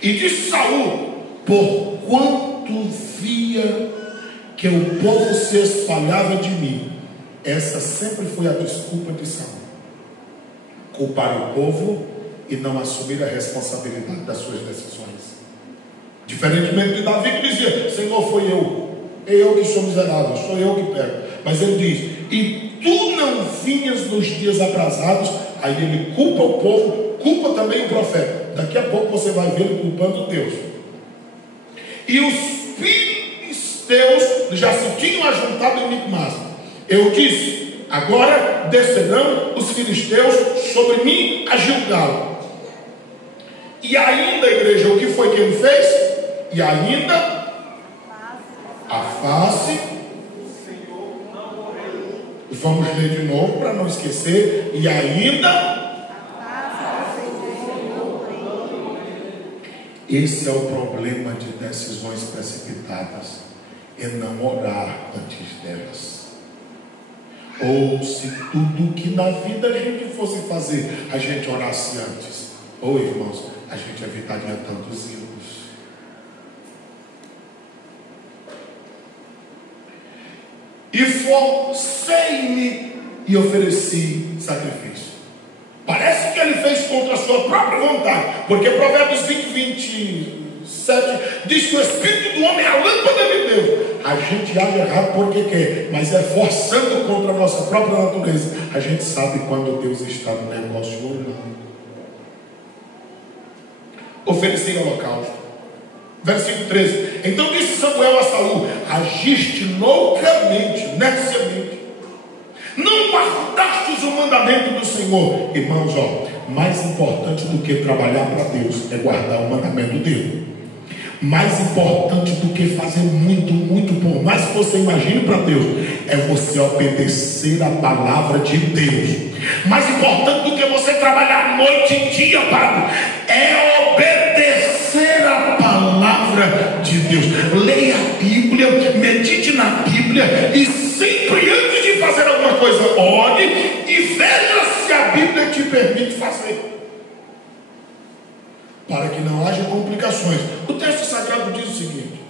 E disse Saul: porquanto via que o povo se espalhava de mim. Essa sempre foi a desculpa de Saul: culpar o povo e não assumir a responsabilidade das suas decisões. Diferentemente de Davi, que dizia: Senhor, foi eu que sou miserável, sou eu que pego. Mas ele diz: e tu não vinhas nos dias atrasados. Aí ele culpa o povo, culpa também o profeta. Daqui a pouco você vai ver ele culpando Deus. E os filisteus já se tinham ajuntado em Micmas. Eu disse: agora descerão os filisteus sobre mim a Gilgal. E ainda, igreja, o que foi que ele fez? E ainda a face Vamos ler de novo para não esquecer. E ainda. Esse é o problema de decisões precipitadas, é não orar antes delas. Ou se tudo que na vida a gente fosse fazer, a gente orasse antes, ou irmãos, a gente evitaria tantos erros. E forcei-me e ofereci sacrifício. Parece que ele fez contra a sua própria vontade, porque Provérbios 20:27 diz que o Espírito do homem é a lâmpada de Deus. A gente age errado porque quer, mas é forçando contra a nossa própria natureza. A gente sabe quando Deus está no negócio ou não. Ofereci holocausto. Versículo 13. Então disse Samuel a Saul: agiste loucamente, neciamente, não guardastes o mandamento do Senhor. Irmãos, mais importante do que trabalhar para Deus é guardar o mandamento dele. Mais importante do que fazer muito, por mais que você imagine para Deus, é você obedecer a palavra de Deus. Mais importante do que você trabalhar noite e dia, Padre, é obedecer a palavra de Deus. Leia a Bíblia, medite na Bíblia e sempre antes de fazer alguma coisa, ore e veja se a Bíblia te permite fazer, para que não haja complicações. O texto sagrado diz o seguinte: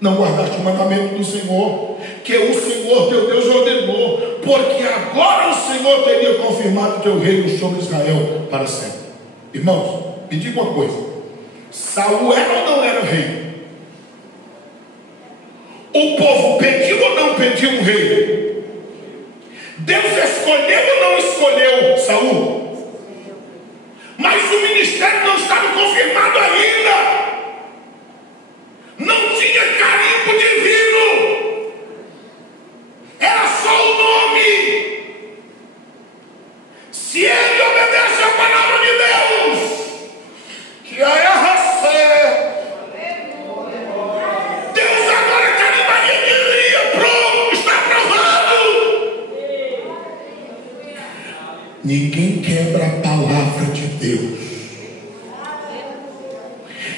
não guardaste o mandamento do Senhor, que o Senhor teu Deus ordenou, porque agora o Senhor teria confirmado teu reino sobre Israel para sempre. Irmãos, me diga uma coisa: Saul era ou não era rei? O povo pediu ou não pediu um rei? Deus escolheu ou não escolheu Saul? Mas o ministério não estava confirmado ainda. Não tinha carimbo divino. Era só o nome. Se ele obedece à palavra de Deus, que é a Deus agora carimbaria e diria: pronto, está aprovado. Ninguém quebra a palavra de Deus.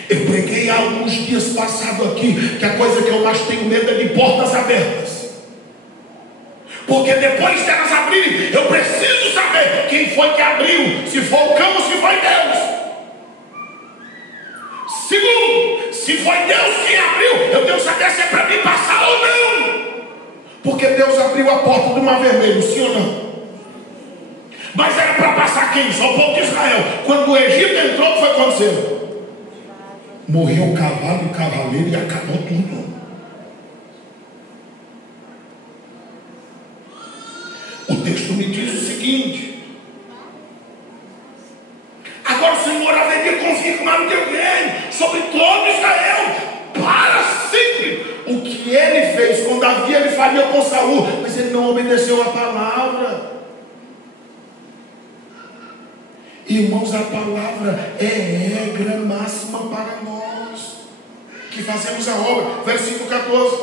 Eu preguei há alguns dias passados aqui que a coisa que eu mais tenho medo é de portas abertas, porque depois de elas abrirem, eu preciso saber quem foi que abriu, se foi o cão ou se foi Deus. Segundo, se foi Deus quem abriu, eu tenho que saber se é para mim passar ou não, porque Deus abriu a porta do Mar Vermelho, sim ou não? Mas era para passar quem? Só o povo de Israel. Quando o Egito entrou, o que foi acontecendo? Morreu o cavalo e o cavaleiro e acabou tudo. O texto me diz o seguinte: agora o Senhor haveria confirmado teu reino sobre todo Israel para sempre. O que ele fez com Davi, ele faria com Saul, mas ele não obedeceu a palavra. Irmãos, a palavra é regra máxima para nós que fazemos a obra. Versículo 14: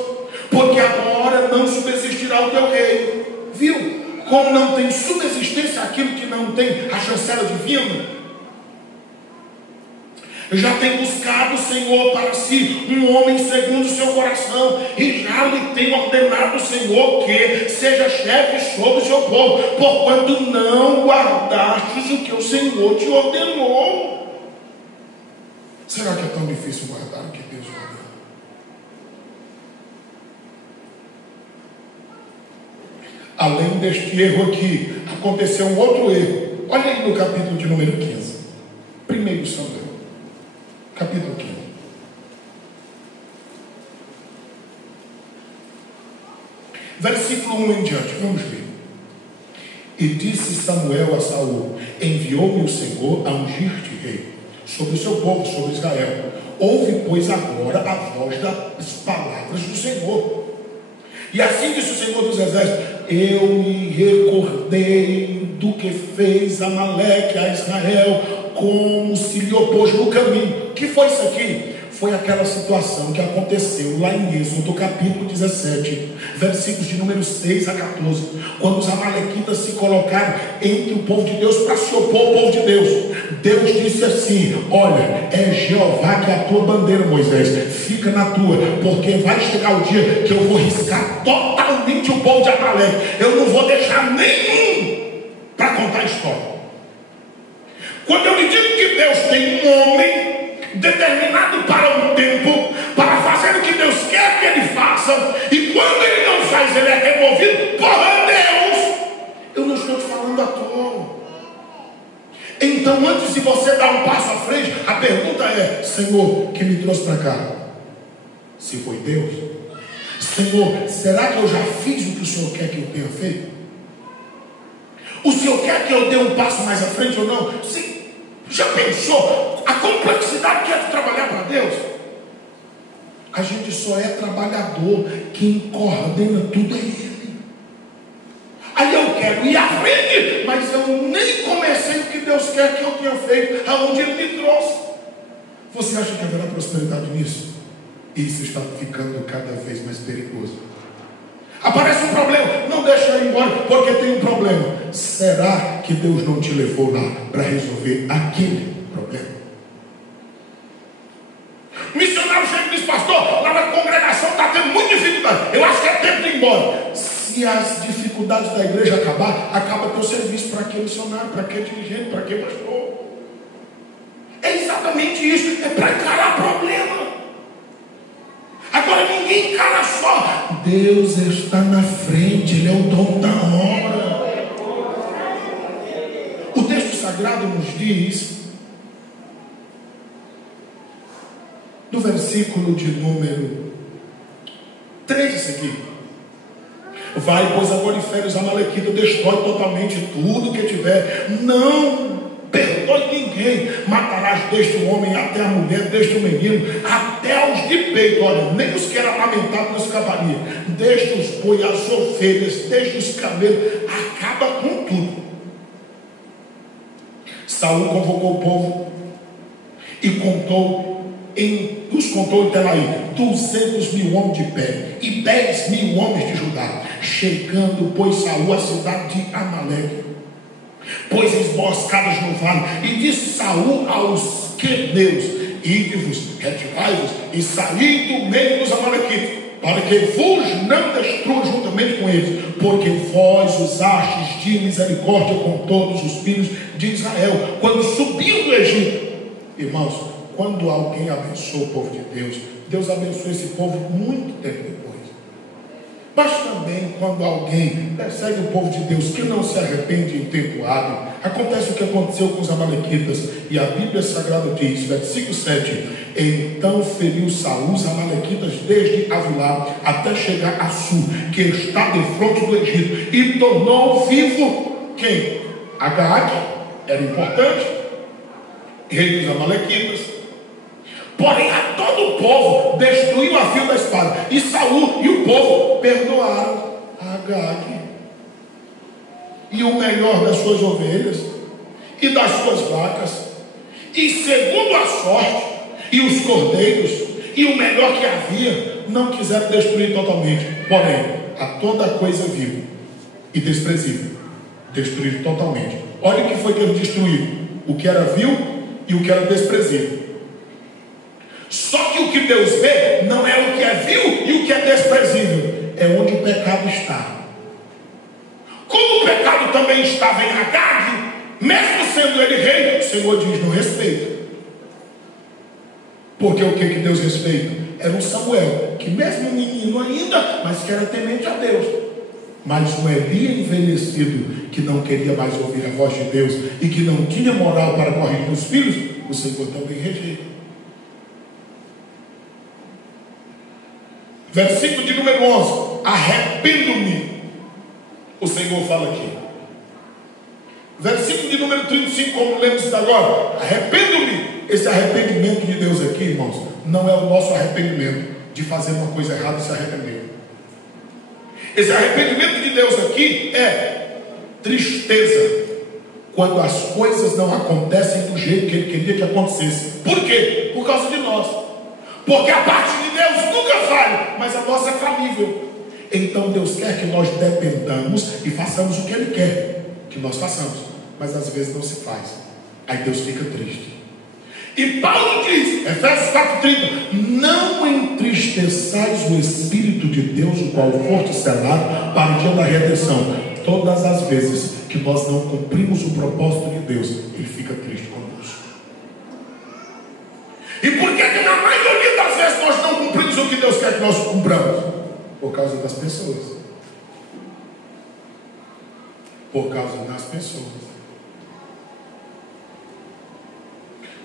porque agora não subsistirá o teu reino. Viu? Como não tem subsistência aquilo que não tem a chancela divina. Já tem buscado o Senhor para si um homem segundo o seu coração, e já lhe tem ordenado o Senhor que seja chefe sobre o seu povo, porquanto não guardastes o que o Senhor te ordenou. Será que é tão difícil guardar o que Deus ordenou? Além deste erro aqui, aconteceu um outro erro. Olha aí no capítulo de número 15, 1 Samuel, capítulo 15. Versículo 1 em diante, vamos ver. E disse Samuel a Saul: enviou-me o Senhor a ungir-te rei sobre o seu povo, sobre Israel. Ouve, pois, agora a voz das palavras do Senhor. E assim disse o Senhor dos Exércitos: eu me recordei do que fez Amaleque a Israel, como se lhe opôs no caminho. O que foi isso aqui? foi aquela situação que aconteceu lá em Êxodo capítulo 17, versículos de número 6 a 14, quando os amalequitas se colocaram entre o povo de Deus para se opor ao povo de Deus. Deus disse assim: olha, é Jeová que é a tua bandeira, Moisés, fica na tua, porque vai chegar o dia que eu vou riscar totalmente o povo de Amaleque, eu não vou deixar nenhum para contar a história. Quando eu lhe digo que Deus tem um homem determinado para um tempo, para fazer o que Deus quer que ele faça, e quando ele não faz, ele é removido por Deus, eu não estou te falando à toa. Então, antes de você dar um passo à frente, a pergunta é: Senhor, que me trouxe para cá? Se foi Deus, Senhor, será que eu já fiz o que o Senhor quer que eu tenha feito? O Senhor quer que eu dê um passo mais à frente ou não? Sim. Já pensou a complexidade que é de trabalhar para Deus? A gente só é trabalhador, quem coordena tudo é Ele. Aí eu quero ir à frente, mas eu nem comecei o que Deus quer que eu tenha feito, aonde Ele me trouxe. Você acha que haverá prosperidade nisso? Isso está ficando cada vez mais perigoso. Aparece um problema, não deixa eu ir embora, porque tem um problema. Será que Deus não te levou lá para resolver aquele problema? Missionário chega e diz: pastor, lá na congregação está tendo muita dificuldade, eu acho que é tempo de ir embora. Se as dificuldades da igreja acabar, acaba teu serviço. Para que missionário, para que dirigente, para que pastor? É exatamente isso, é para encarar problema. Agora ninguém encara só. Deus está na frente, Ele é o dono da obra. O texto sagrado nos diz, no versículo de número 3 esse aqui: vai, pois, agora e fere os amalequitas, destrói totalmente tudo que tiver, não perdoe ninguém, matarás desde o homem até a mulher, desde o menino até os de peito. Olha, nem os que eram lamentados não escapariam, desde os boi, as ovelhas, desde os camelos, acaba com tudo. Saul convocou o povo e os contou em Telaí 200.000 homens de pé e 10.000 homens de Judá. Chegando, pois, Saul à cidade de Amaleque, pôs emboscadas no vale, e disse Saul aos queneus: ide-vos, retirai-vos e saí do meio dos amalequitas, para que vos não destrua juntamente com eles, porque vós usastes de misericórdia com todos os filhos de Israel quando subiu do Egito. Irmãos, quando alguém abençoa o povo de Deus, Deus abençoa esse povo muito tempo depois. Mas também quando alguém persegue o povo de Deus que não se arrepende em tempo hábil, acontece o que aconteceu com os amalequitas. E a Bíblia Sagrada diz, versículo 7: então feriu Saul os amalequitas desde Avilá até chegar a Sur, que está defronte do Egito, e tornou vivo quem? Agag, era importante, rei dos amalequitas. Porém, a todo o povo destruiu a fio da espada. E Saul e o povo perdoaram a Agag e o melhor das suas ovelhas e das suas vacas, e segundo a sorte, e os cordeiros, e o melhor que havia, não quiseram destruir totalmente. Porém, a toda coisa vil e desprezível destruir totalmente. Olha o que foi que eles destruíram: o que era vil e o que era desprezível. Só que o que Deus vê não é o que é vil e o que é desprezível, é onde o pecado está. Como o pecado também estava em Agag, mesmo sendo ele rei, o Senhor diz: não respeita. Porque o que Deus respeita? Era um Samuel, que mesmo menino ainda, mas que era temente a Deus. Mas um Eli envelhecido, que não queria mais ouvir a voz de Deus e que não tinha moral para corrigir os filhos, o Senhor também rejeita. Versículo de número 11: arrependo-me, o Senhor fala aqui. Versículo de número 35, como lemos agora: arrependo-me. Esse arrependimento de Deus aqui, irmãos, não é o nosso arrependimento de fazer uma coisa errada e se arrepender. Esse arrependimento de Deus aqui é tristeza quando as coisas não acontecem do jeito que Ele queria que acontecesse. Por quê? Por causa de nós. Porque a parte de Deus nunca falha, mas a nossa é falível. Então Deus quer que nós dependamos e façamos o que Ele quer que nós façamos, mas às vezes não se faz. Aí Deus fica triste. E Paulo diz, Efésios 4,30: não entristeçais o Espírito de Deus, o qual foste selado para o dia da redenção. Todas as vezes que nós não cumprimos o propósito de Deus, Ele fica triste conosco. E por que na maioria das vezes nós não cumprimos o que Deus quer que nós cumpramos? Por causa das pessoas. Por causa das pessoas.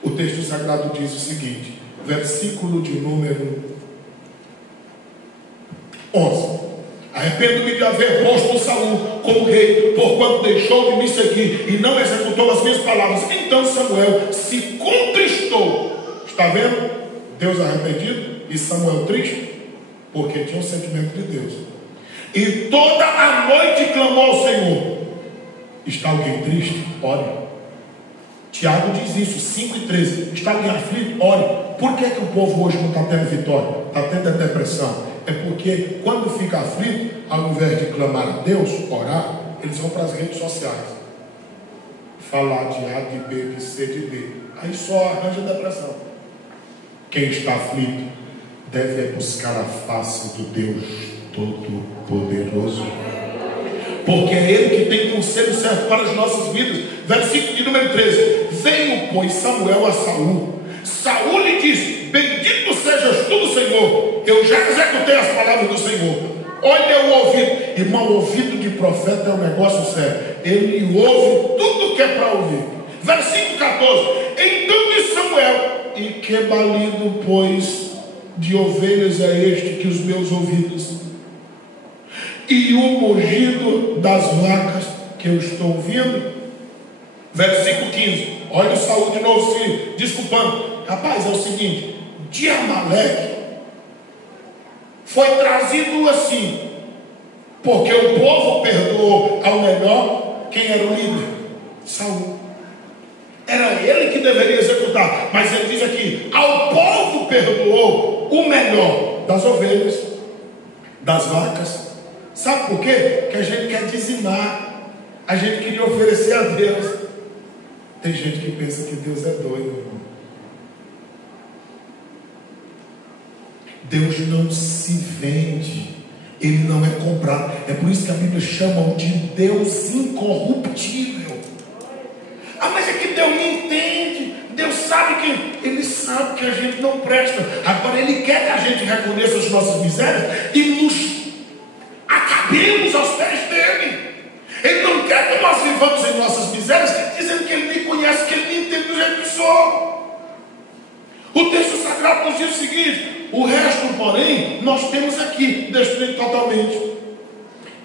O texto sagrado diz o seguinte, versículo de número 11: arrependo-me de haver posto Saul como rei, porquanto deixou de me seguir e não executou as minhas palavras. Então Samuel se contristou. Está vendo? Deus arrependido e Samuel triste, porque tinha um sentimento de Deus. E toda a noite clamou ao Senhor. Está alguém triste? Ore. Tiago diz isso, 5:13. Está alguém aflito? Ore. Por que o povo hoje não está tendo vitória? Está tendo depressão? É porque quando fica aflito, ao invés de clamar a Deus, orar, eles vão para as redes sociais falar de A, de B, de C, de D. Aí só arranja depressão. Quem está aflito deve buscar a face do Deus Todo-Poderoso, porque é Ele que tem conselho certo para as nossas vidas. Versículo de número 13: veio, pois, Samuel a Saul. Saul lhe disse: bendito sejas tu, Senhor, eu já executei as palavras do Senhor. Olha o ouvido. Irmão, o ouvido de profeta é um negócio sério. Ele ouve tudo que é para ouvir. Versículo 14: então disse Samuel: e que balido, pois, de ovelhas é este que os meus ouvidos, e o mugido das vacas que eu estou ouvindo? Versículo 15: olha o Saul de novo se desculpando. Rapaz, é o seguinte: de Amaleque foi trazido assim, porque o povo perdoou ao melhor. Quem era o líder? Saul. Era ele que deveria executar, mas ele diz aqui: ao povo perdoou o melhor das ovelhas, das vacas. Sabe por quê? Que a gente quer dizimar, a gente queria oferecer a Deus. Tem gente que pensa que Deus é doido, irmão. Deus não se vende, Ele não é comprado. É por isso que a Bíblia chama de Deus incorruptível. Ah, mas é que Deus não entende. Deus sabe que Ele sabe que a gente não presta. Agora Ele quer que a gente reconheça as nossas misérias e nos acabemos aos pés dEle. Ele não quer que nós vivamos em nossas misérias dizendo que Ele me conhece, que Ele me entende do jeito que sou. O texto sagrado nos diz o seguinte: o resto, porém, nós temos aqui destruído totalmente.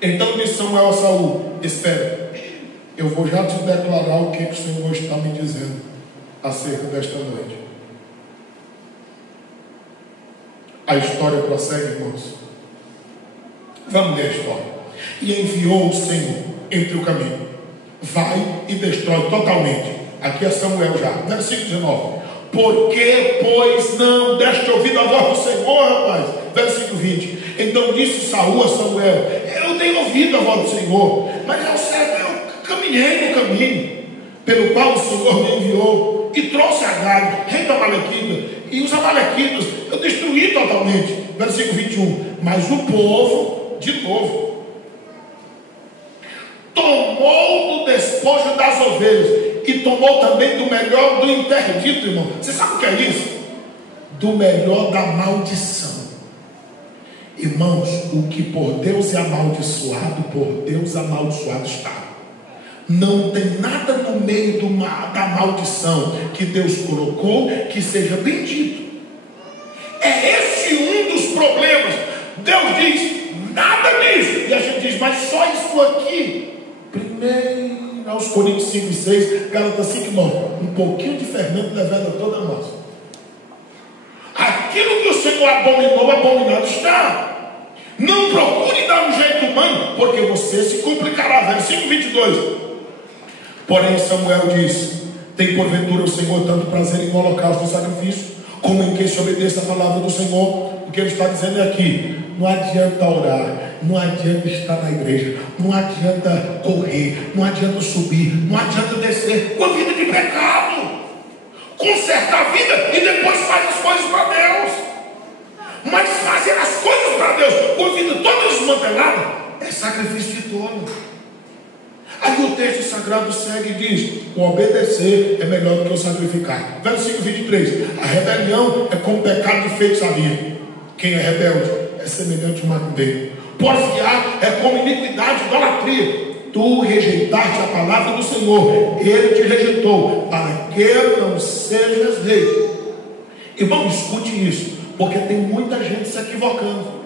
Então disse Samuel a Saul: espera, eu vou já te declarar o que o Senhor está me dizendo acerca desta noite. A história prossegue, irmãos. Vamos ler a história. E enviou o Senhor entre o caminho: vai e destrói totalmente. Aqui é Samuel já, versículo 19: por que, pois, não deste ouvido à voz do Senhor, rapaz? Versículo 20: então disse Saul a Samuel: eu tenho ouvido a voz do Senhor, mas ao certo eu caminhei no caminho pelo qual o Senhor me enviou, e trouxe Agag, rei da Amalequita, e os amalequitas eu destruí totalmente. Versículo 21: mas o povo, de novo, tomou do despojo das ovelhas, e tomou também do melhor do interdito, irmão. Você sabe o que é isso? Do melhor da maldição. Irmãos, o que por Deus é amaldiçoado, por Deus amaldiçoado está. Não tem nada no meio da maldição que Deus colocou que seja bendito. É esse um dos problemas. Deus diz: nada disso. E a gente diz: mas só isso aqui. Primeiro aos Coríntios 5:6, Gálatas 5:9, um pouquinho de fermento leveda toda a massa. Aquilo que o Senhor abominou, abominado está. Não procure dar um jeito humano, porque você se complicará. Versículo 22: porém Samuel disse: tem porventura o Senhor tanto prazer em holocausto e sacrifício, como em quem se obedeça a palavra do Senhor. O que ele está dizendo aqui: não adianta orar, não adianta estar na igreja, não adianta correr, não adianta subir, não adianta descer com a vida de pecado. Conserta a vida e depois faz as coisas para Deus. Mas fazer as coisas para Deus com a vida toda desmantelada é sacrifício de tolo. Aí o texto sagrado segue e diz: o obedecer é melhor do que o sacrificar. Versículo 23: a rebelião é como pecado de feitiçaria. Quem é rebelde é semelhante a um macumbeiro. Porfiar é como iniquidade, idolatria. Tu rejeitaste a palavra do Senhor, ele te rejeitou, para que não sejas rei. Irmão, escute isso, porque tem muita gente se equivocando.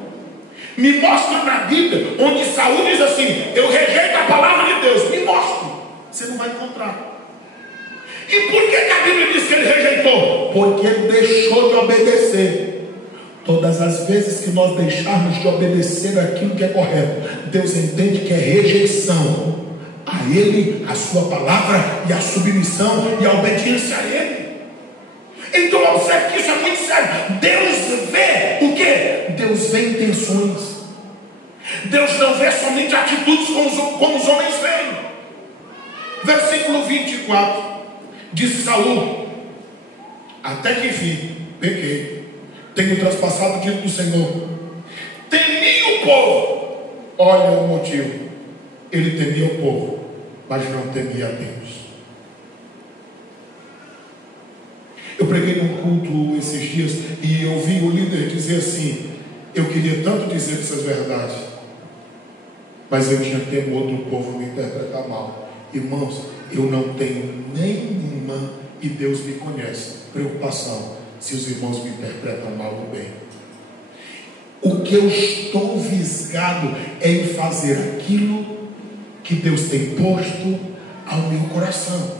Me mostra na Bíblia onde Saul diz assim: eu rejeito a palavra de Deus. Me mostre. Você não vai encontrar. E por que a Bíblia diz que ele rejeitou? Porque ele deixou de obedecer. Todas as vezes que nós deixarmos de obedecer aquilo que é correto, Deus entende que é rejeição a Ele, a sua palavra, e a submissão e a obediência a Ele. Então observe que isso é muito sério. Deus vê o quê? Deus vê intenções. Deus não vê somente atitudes como os homens veem. Versículo 24: disse Saul: até que enfim pequei, tenho traspassado diante do Senhor. Temi o povo. Olha o motivo: ele temia o povo, mas não temia a Deus. Eu preguei num culto esses dias e eu vi o líder dizer assim: eu queria tanto dizer essas verdades, mas eu tinha temor do povo me interpretar mal. Irmãos, eu não tenho nenhuma, e Deus me conhece, preocupação se os irmãos me interpretam mal ou bem. O que eu estou visgado é em fazer aquilo que Deus tem posto ao meu coração.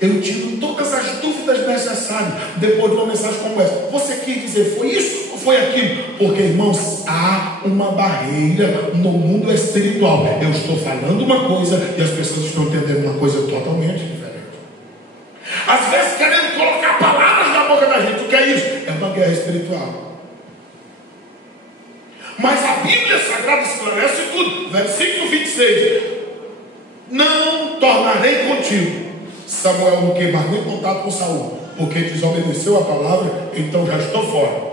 Eu tiro todas as dúvidas necessárias depois de uma mensagem como essa. Você quis dizer foi isso ou foi aquilo? Porque, irmãos, há uma barreira no mundo espiritual. Eu estou falando uma coisa e as pessoas estão entendendo uma coisa totalmente diferente. Às vezes querendo colocar palavras na boca da gente. O que é isso? É uma guerra espiritual. Mas a Bíblia Sagrada esclarece tudo. Versículo 26: não tornarei contigo. Samuel não quer mais nem contato com Saul, porque desobedeceu a palavra, então já estou fora.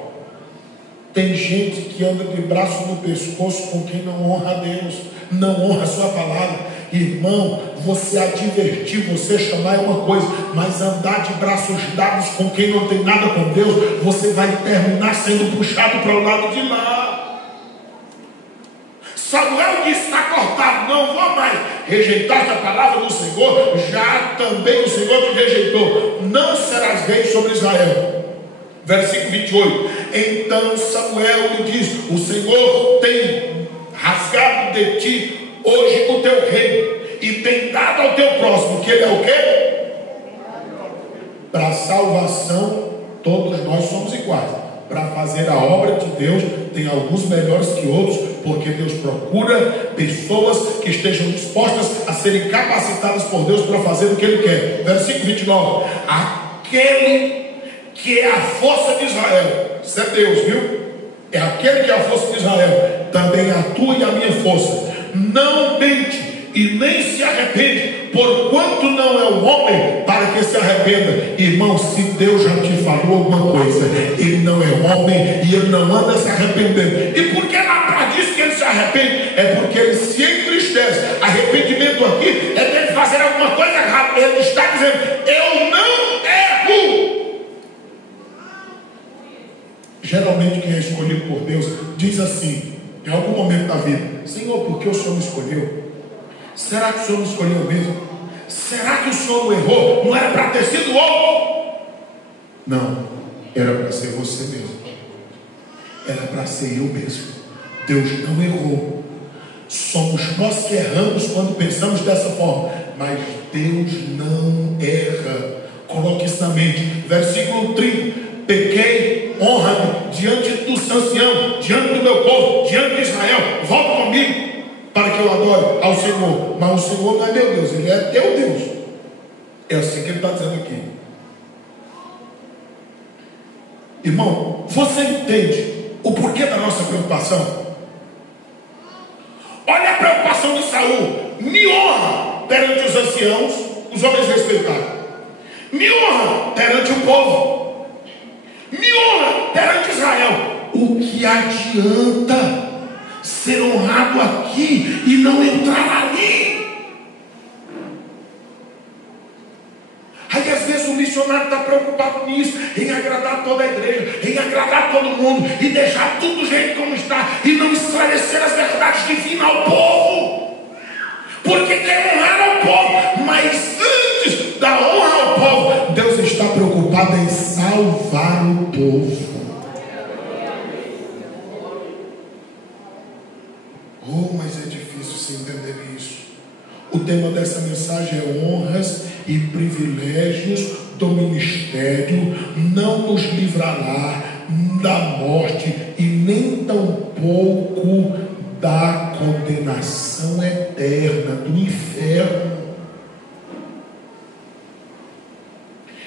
Tem gente que anda de braço no pescoço com quem não honra a Deus, não honra a sua palavra. Irmão, você advertir, você chamar é uma coisa, mas andar de braços dados com quem não tem nada com Deus, você vai terminar sendo puxado para o lado de lá. Samuel disse: está cortado, não vou mais. Rejeitaste a palavra do Senhor, já também o Senhor te rejeitou. Não serás rei sobre Israel. Versículo 28: então Samuel lhe diz: o Senhor tem rasgado de ti hoje o teu reino e tem dado ao teu próximo, que ele é o quê? Para salvação, todos nós somos iguais. Para fazer a obra de Deus, tem alguns melhores que outros, porque Deus procura pessoas que estejam dispostas a serem capacitadas por Deus para fazer o que Ele quer. Versículo 29: aquele que é a força de Israel, isso é Deus, viu? É aquele que é a força de Israel, também a tua e a minha força, não mente e nem se arrepende, porquanto não é o homem para que se arrependa. Irmão, se Deus já te falou alguma coisa, ele não é homem e ele não anda se arrependendo. E por que lá diz que ele se arrepende? É porque ele se entristece. Arrependimento aqui é dele fazer alguma coisa errada. Ele está dizendo: eu não erro. Geralmente quem é escolhido por Deus diz assim, em algum momento da vida: Senhor, por que o Senhor me escolheu? Será que o Senhor me escolheu mesmo? Será que o Senhor não errou? Não era para ter sido outro? Não, era para ser você mesmo. Era para ser eu mesmo. Deus não errou. Somos nós que erramos quando pensamos dessa forma, mas Deus não erra. Coloque isso na mente. Versículo 30: pequei, honra-me diante do ancião, diante do meu povo, diante de Israel. Volta comigo para que eu adore ao Senhor. Mas o Senhor não é meu Deus, Ele é teu Deus. É assim que Ele está dizendo aqui. Irmão, você entende o porquê da nossa preocupação? Olha a preocupação de Saul. Me honra perante os anciãos, os homens respeitados. Me honra perante o povo. Me honra perante Israel. O que adianta ser honrado aqui e não entrar ali? Aí às vezes o missionário está preocupado nisso, em agradar toda a igreja, em agradar todo mundo, e deixar tudo do jeito como está, e não esclarecer as verdades divinas ao povo, porque quer honrar ao povo, mas antes da honra ao povo, Deus está preocupado em salvar o povo. Oh, mas é difícil se entender isso. O tema dessa mensagem é honras e privilégios do ministério não nos livrará da morte e nem tampouco da condenação eterna, do inferno.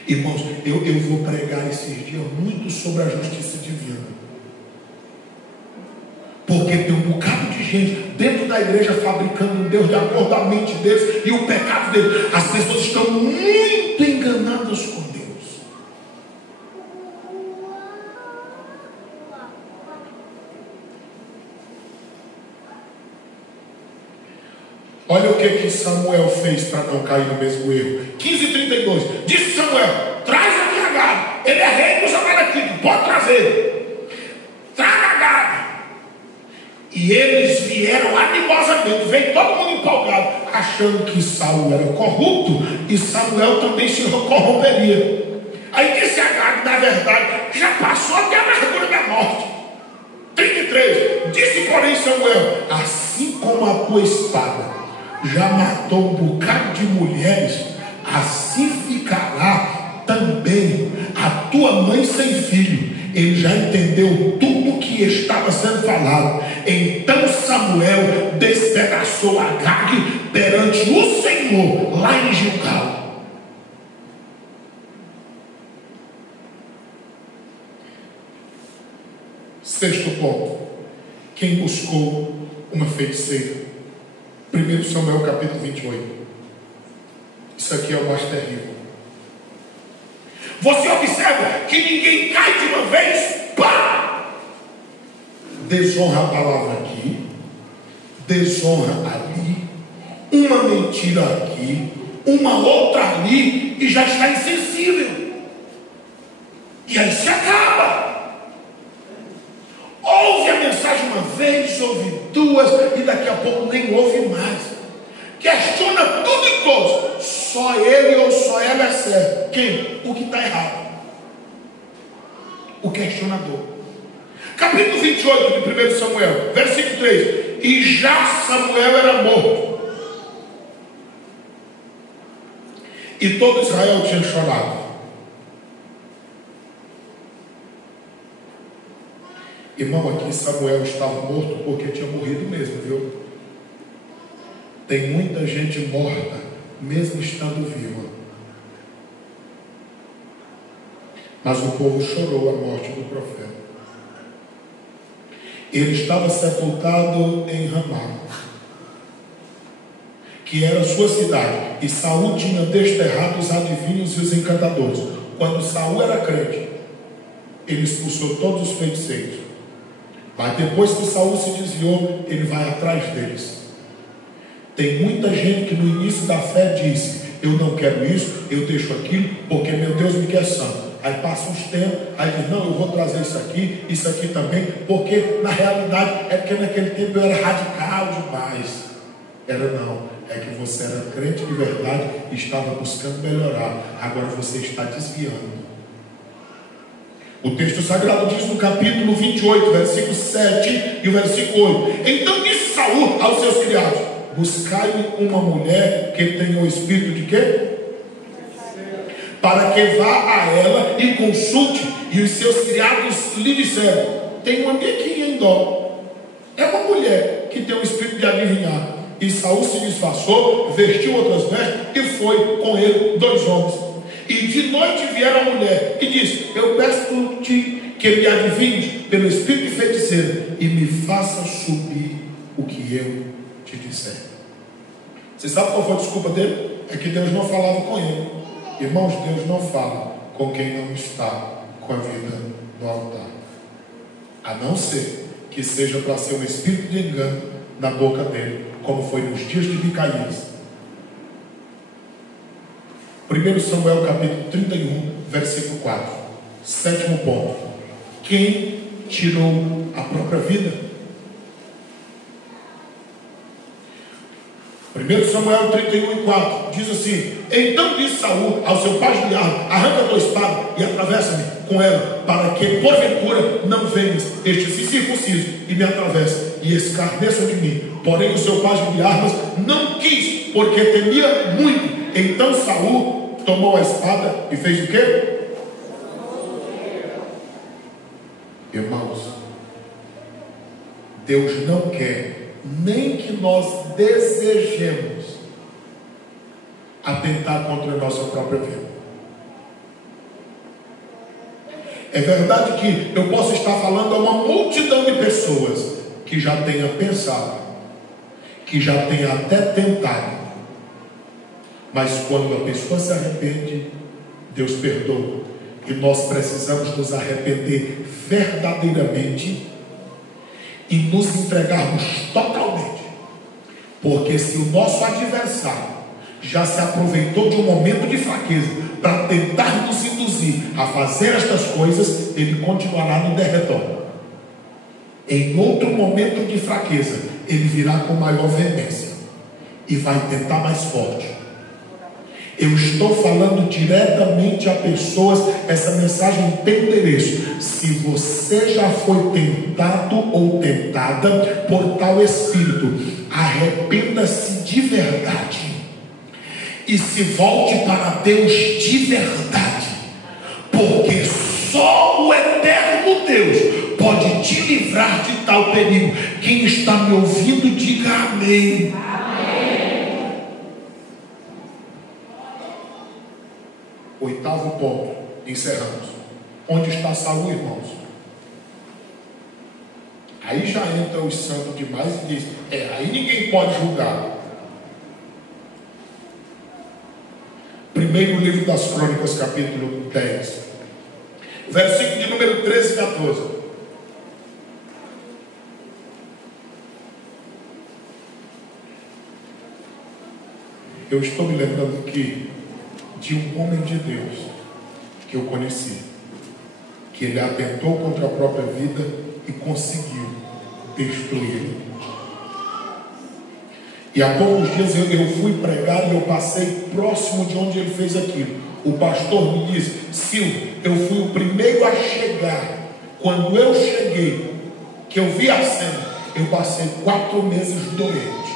Irmãos, eu vou pregar esses dias muito sobre a justiça divina. Porque tem um bocado de gente dentro da igreja fabricando um Deus de acordo com a mente deles e o pecado deles. As pessoas estão muito enganadas com Deus. Olha o que Samuel fez para não cair no mesmo erro. 15:32. Disse Samuel: traz a minha gado. Ele é rei dos Amalequitas, pode trazer. Traga gado. E eles vieram animosamente, veio todo mundo empolgado, achando que Saul era corrupto e Samuel também se corromperia. Aí disse Agag, na verdade, já passou até a amargura da morte. 33. Disse porém Samuel: assim como a tua espada já matou um bocado de mulheres, assim ficará também a tua mãe sem filho. Ele já entendeu tudo o que estava sendo falado. Então Samuel despedaçou Agag perante o Senhor, lá em Gilgal. Sexto ponto. Quem buscou uma feiticeira? 1 Samuel capítulo 28. Isso aqui é o mais terrível. Você observa que ninguém cai de uma vez, pá! Desonra a palavra aqui, desonra ali, uma mentira aqui, uma outra ali, e já está insensível. E aí se acaba. Ouve a mensagem uma vez, ouve duas, e daqui a pouco nem ouve mais. Questiona tudo e todos. Só ele ou só ela é certo. Quem? O que está errado. O questionador. Capítulo 28 de 1 Samuel, versículo 3. E já Samuel era morto, e todo Israel tinha chorado. Irmão, aqui Samuel estava morto porque tinha morrido mesmo, viu? Tem muita gente morta, mesmo estando viva. Mas o povo chorou a morte do profeta. Ele estava sepultado em Ramá, que era a sua cidade, e Saul tinha desterrado os adivinhos e os encantadores. Quando Saul era crente, ele expulsou todos os feiticeiros. Mas depois que Saul se desviou, ele vai atrás deles. Tem muita gente que no início da fé disse: eu não quero isso, eu deixo aquilo, porque meu Deus me quer santo. Aí passa uns tempos, aí diz: não, eu vou trazer isso aqui também, porque na realidade é porque naquele tempo eu era radical demais. Era não, é que você era crente de verdade e estava buscando melhorar. Agora você está desviando. O texto sagrado diz no capítulo 28, versículo 7 e o versículo 8: então disse Saul aos seus criados: buscai uma mulher que tenha o espírito de quê? Para que vá a ela e consulte. E os seus criados lhe disseram: tem uma nequinha em Dó, é uma mulher que tem o espírito de adivinhar. E Saul se disfarçou, vestiu outras vestes e foi com ele 2 homens. E de noite vieram a mulher e disse: eu peço-te ele me adivinhe pelo espírito de feiticeiro e me faça subir o que eu te disser. Você sabe qual foi a desculpa dele? É que Deus não falava com ele. Irmãos, Deus não fala com quem não está com a vida no altar, a não ser que seja para ser um espírito de engano na boca dele, como foi nos dias de Micaías. 1 Samuel capítulo 31, versículo 4. Sétimo ponto: quem tirou a própria vida? 1 Samuel 31 e 4 diz assim: então disse Saul ao seu pajem de arma: arranca a tua espada e atravessa-me com ela, para que porventura não venhas este incircunciso e me atravesse e escarneça de mim. Porém o seu pajem de armas não quis, porque temia muito. Então Saul tomou a espada e fez o quê? Irmãos, Deus não quer nem que nós desejemos atentar contra a nossa própria vida. É verdade que eu posso estar falando a uma multidão de pessoas que já tenha pensado, que já tenha até tentado, mas quando a pessoa se arrepende, Deus perdoa. E nós precisamos nos arrepender verdadeiramente e nos entregarmos totalmente, porque se o nosso adversário já se aproveitou de um momento de fraqueza para tentar nos induzir a fazer estas coisas, ele continuará no derredor. Em outro momento de fraqueza, ele virá com maior veemência e vai tentar mais forte. Eu estou falando diretamente a pessoas. Essa mensagem tem endereço. Se você já foi tentado ou tentada por tal espírito, arrependa-se de verdade e se volte para Deus de verdade, porque só o eterno Deus pode te livrar de tal perigo. Quem está me ouvindo, diga amém. Oitavo ponto, encerramos. Onde está Saul, irmãos? Aí já entra os santos demais e diz: aí ninguém pode julgar. Primeiro livro das Crônicas, capítulo 10, versículo de número 13 e 14. Eu estou me lembrando que de um homem de Deus que eu conheci, que ele atentou contra a própria vida e conseguiu destruí-lo. E há poucos dias eu fui pregar e eu passei próximo de onde ele fez aquilo. O pastor me disse: Silvio, eu fui o primeiro a chegar. Quando eu cheguei, que eu vi a cena, eu passei 4 meses doente.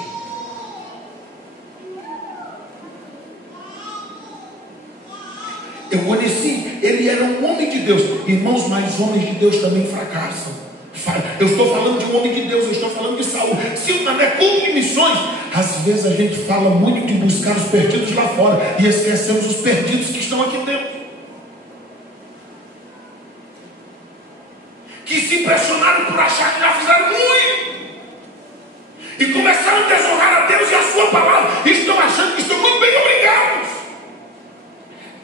Eu conheci, ele era um homem de Deus. Irmãos, mas homens de Deus também fracassam. Eu estou falando de um homem de Deus, eu estou falando de Saul. Se não é culto de missões, às vezes a gente fala muito de buscar os perdidos lá fora e esquecemos os perdidos que estão aqui dentro, que se impressionaram por achar que já fizeram muito e começaram a desonrar a Deus e a sua palavra, e estão achando que estão muito bem obrigados.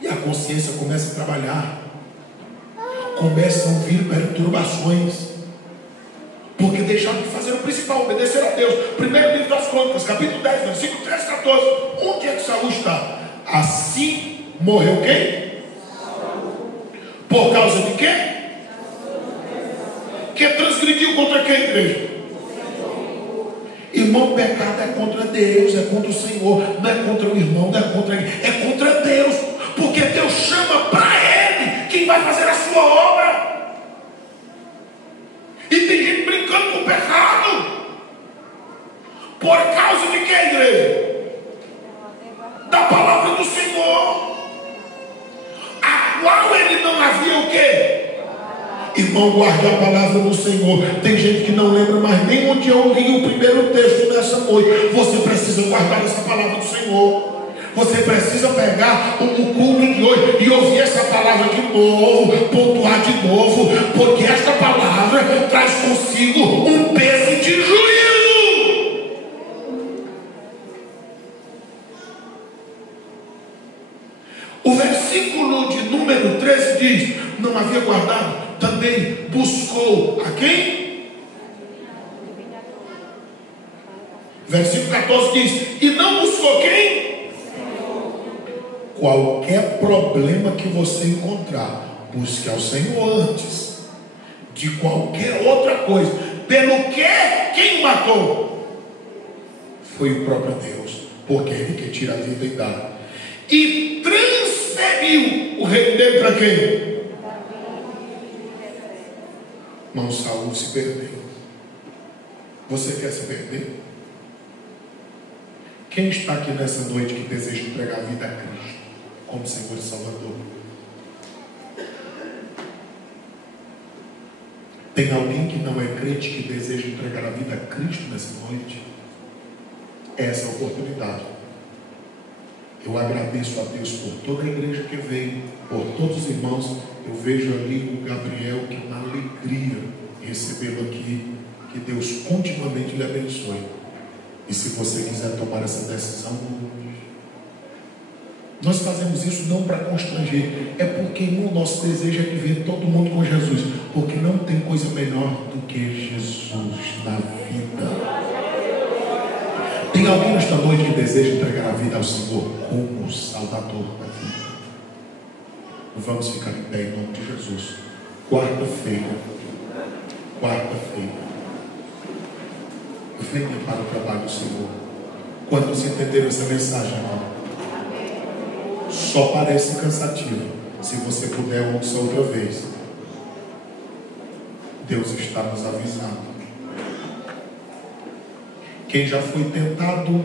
E a consciência começa a trabalhar, começam a vir perturbações, porque deixaram de fazer o principal, obedecer a Deus. Primeiro livro das Crônicas, capítulo 10, versículo 13 e 14. Onde é que Saul está? Assim morreu quem? Por causa de quê? Que transgrediu contra quem, igreja? Irmão, pecado é contra Deus, é contra o Senhor, não é contra o irmão, não é contra ele, é contra Deus, porque Deus chama para Ele quem vai fazer a sua obra. E tem gente brincando com o pecado. Por causa de que, igreja? Da palavra do Senhor, a qual ele não havia o quê? Irmão, guarde a palavra do Senhor. Tem gente que não lembra mais nem onde eu li o primeiro texto dessa noite. Você precisa guardar essa palavra do Senhor. Você precisa pegar o culto de hoje e ouvir essa palavra de novo, pontuar de novo, porque esta palavra traz consigo um peso de juízo. O versículo de número 13 diz: não havia guardado, também buscou a quem? Versículo 14 diz: e não buscou quem? Qualquer problema que você encontrar, busque ao Senhor antes de qualquer outra coisa. Pelo que quem matou? Foi o próprio Deus, porque Ele que tira a vida e dá. E transferiu o reino dele para quem? Não, Saul se perdeu. Você quer se perder? Quem está aqui nessa noite que deseja entregar a vida a Cristo como Senhor e Salvador? Tem alguém que não é crente que deseja entregar a vida a Cristo nessa noite? Essa é a oportunidade. Eu agradeço a Deus por toda a igreja que veio, por todos os irmãos. Eu vejo ali o Gabriel, que é uma alegria recebê-lo aqui. Que Deus continuamente lhe abençoe. E se você quiser tomar essa decisão, nós fazemos isso não para constranger, é porque o nosso desejo é de ver todo mundo com Jesus, porque não tem coisa melhor do que Jesus na vida. Tem alguém nesta noite que deseja entregar a vida ao Senhor como Salvador da vida? Vamos ficar em pé em nome de Jesus. Quarta-feira, venha para o trabalho do Senhor. Quantos entenderam essa mensagem, irmão? Só parece cansativo. Se você puder, ouça outra vez. Deus está nos avisando. Quem já foi tentado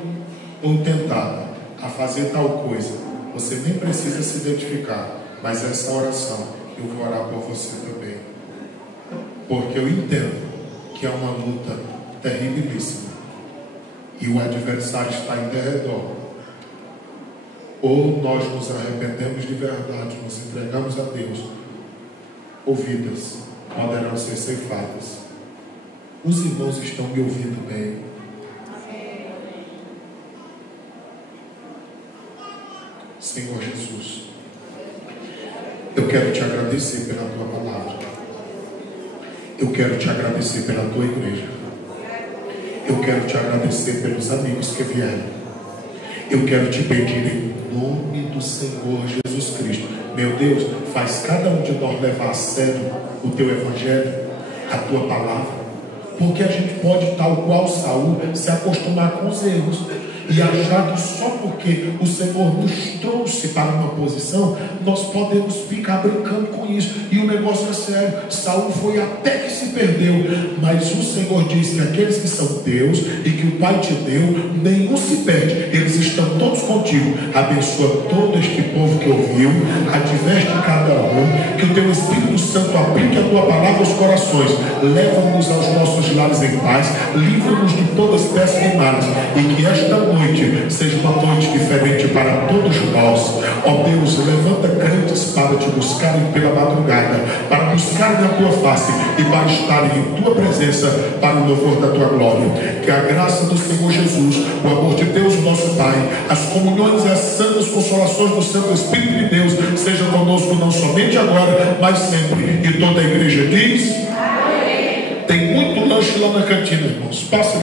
ou tentada a fazer tal coisa, você nem precisa se identificar, mas essa oração eu vou orar por você também, porque eu entendo que é uma luta terribilíssima e o adversário está em derredor. Ou nós nos arrependemos de verdade, nos entregamos a Deus, ou vidas poderão ser ceifadas. Os irmãos estão me ouvindo bem? Senhor Jesus, eu quero te agradecer pela tua palavra. Eu quero te agradecer pela tua igreja. Eu quero te agradecer pelos amigos que vieram. Eu quero te pedir em nome do Senhor Jesus Cristo, meu Deus, faz cada um de nós levar a sério o teu evangelho, a tua palavra, porque a gente pode, tal qual Saul, se acostumar com os erros e achar que só porque o Senhor nos trouxe para uma posição, nós podemos ficar brincando com isso. E o negócio é sério. Saul foi até que se perdeu, mas o Senhor diz que aqueles que são teus e que o Pai te deu, nenhum se perde, eles estão todos contigo. Abençoa todo este povo que ouviu, adverte cada um, que o teu Espírito Santo aplique a tua palavra aos corações, leva-nos aos nossos lares em paz, livra-nos de toda espécie de males, e que esta noite seja uma noite diferente para todos nós. Ó Deus, levanta crentes para te buscarem pela madrugada, para buscarem a tua face e para estarem em tua presença para o louvor da tua glória. Que a graça do Senhor Jesus, o amor de Deus nosso Pai, as comunhões e as santas consolações do Santo Espírito de Deus sejam conosco não somente agora, mas sempre. E toda a igreja diz: amém. Tem muito lanche lá na cantina, irmãos. Passa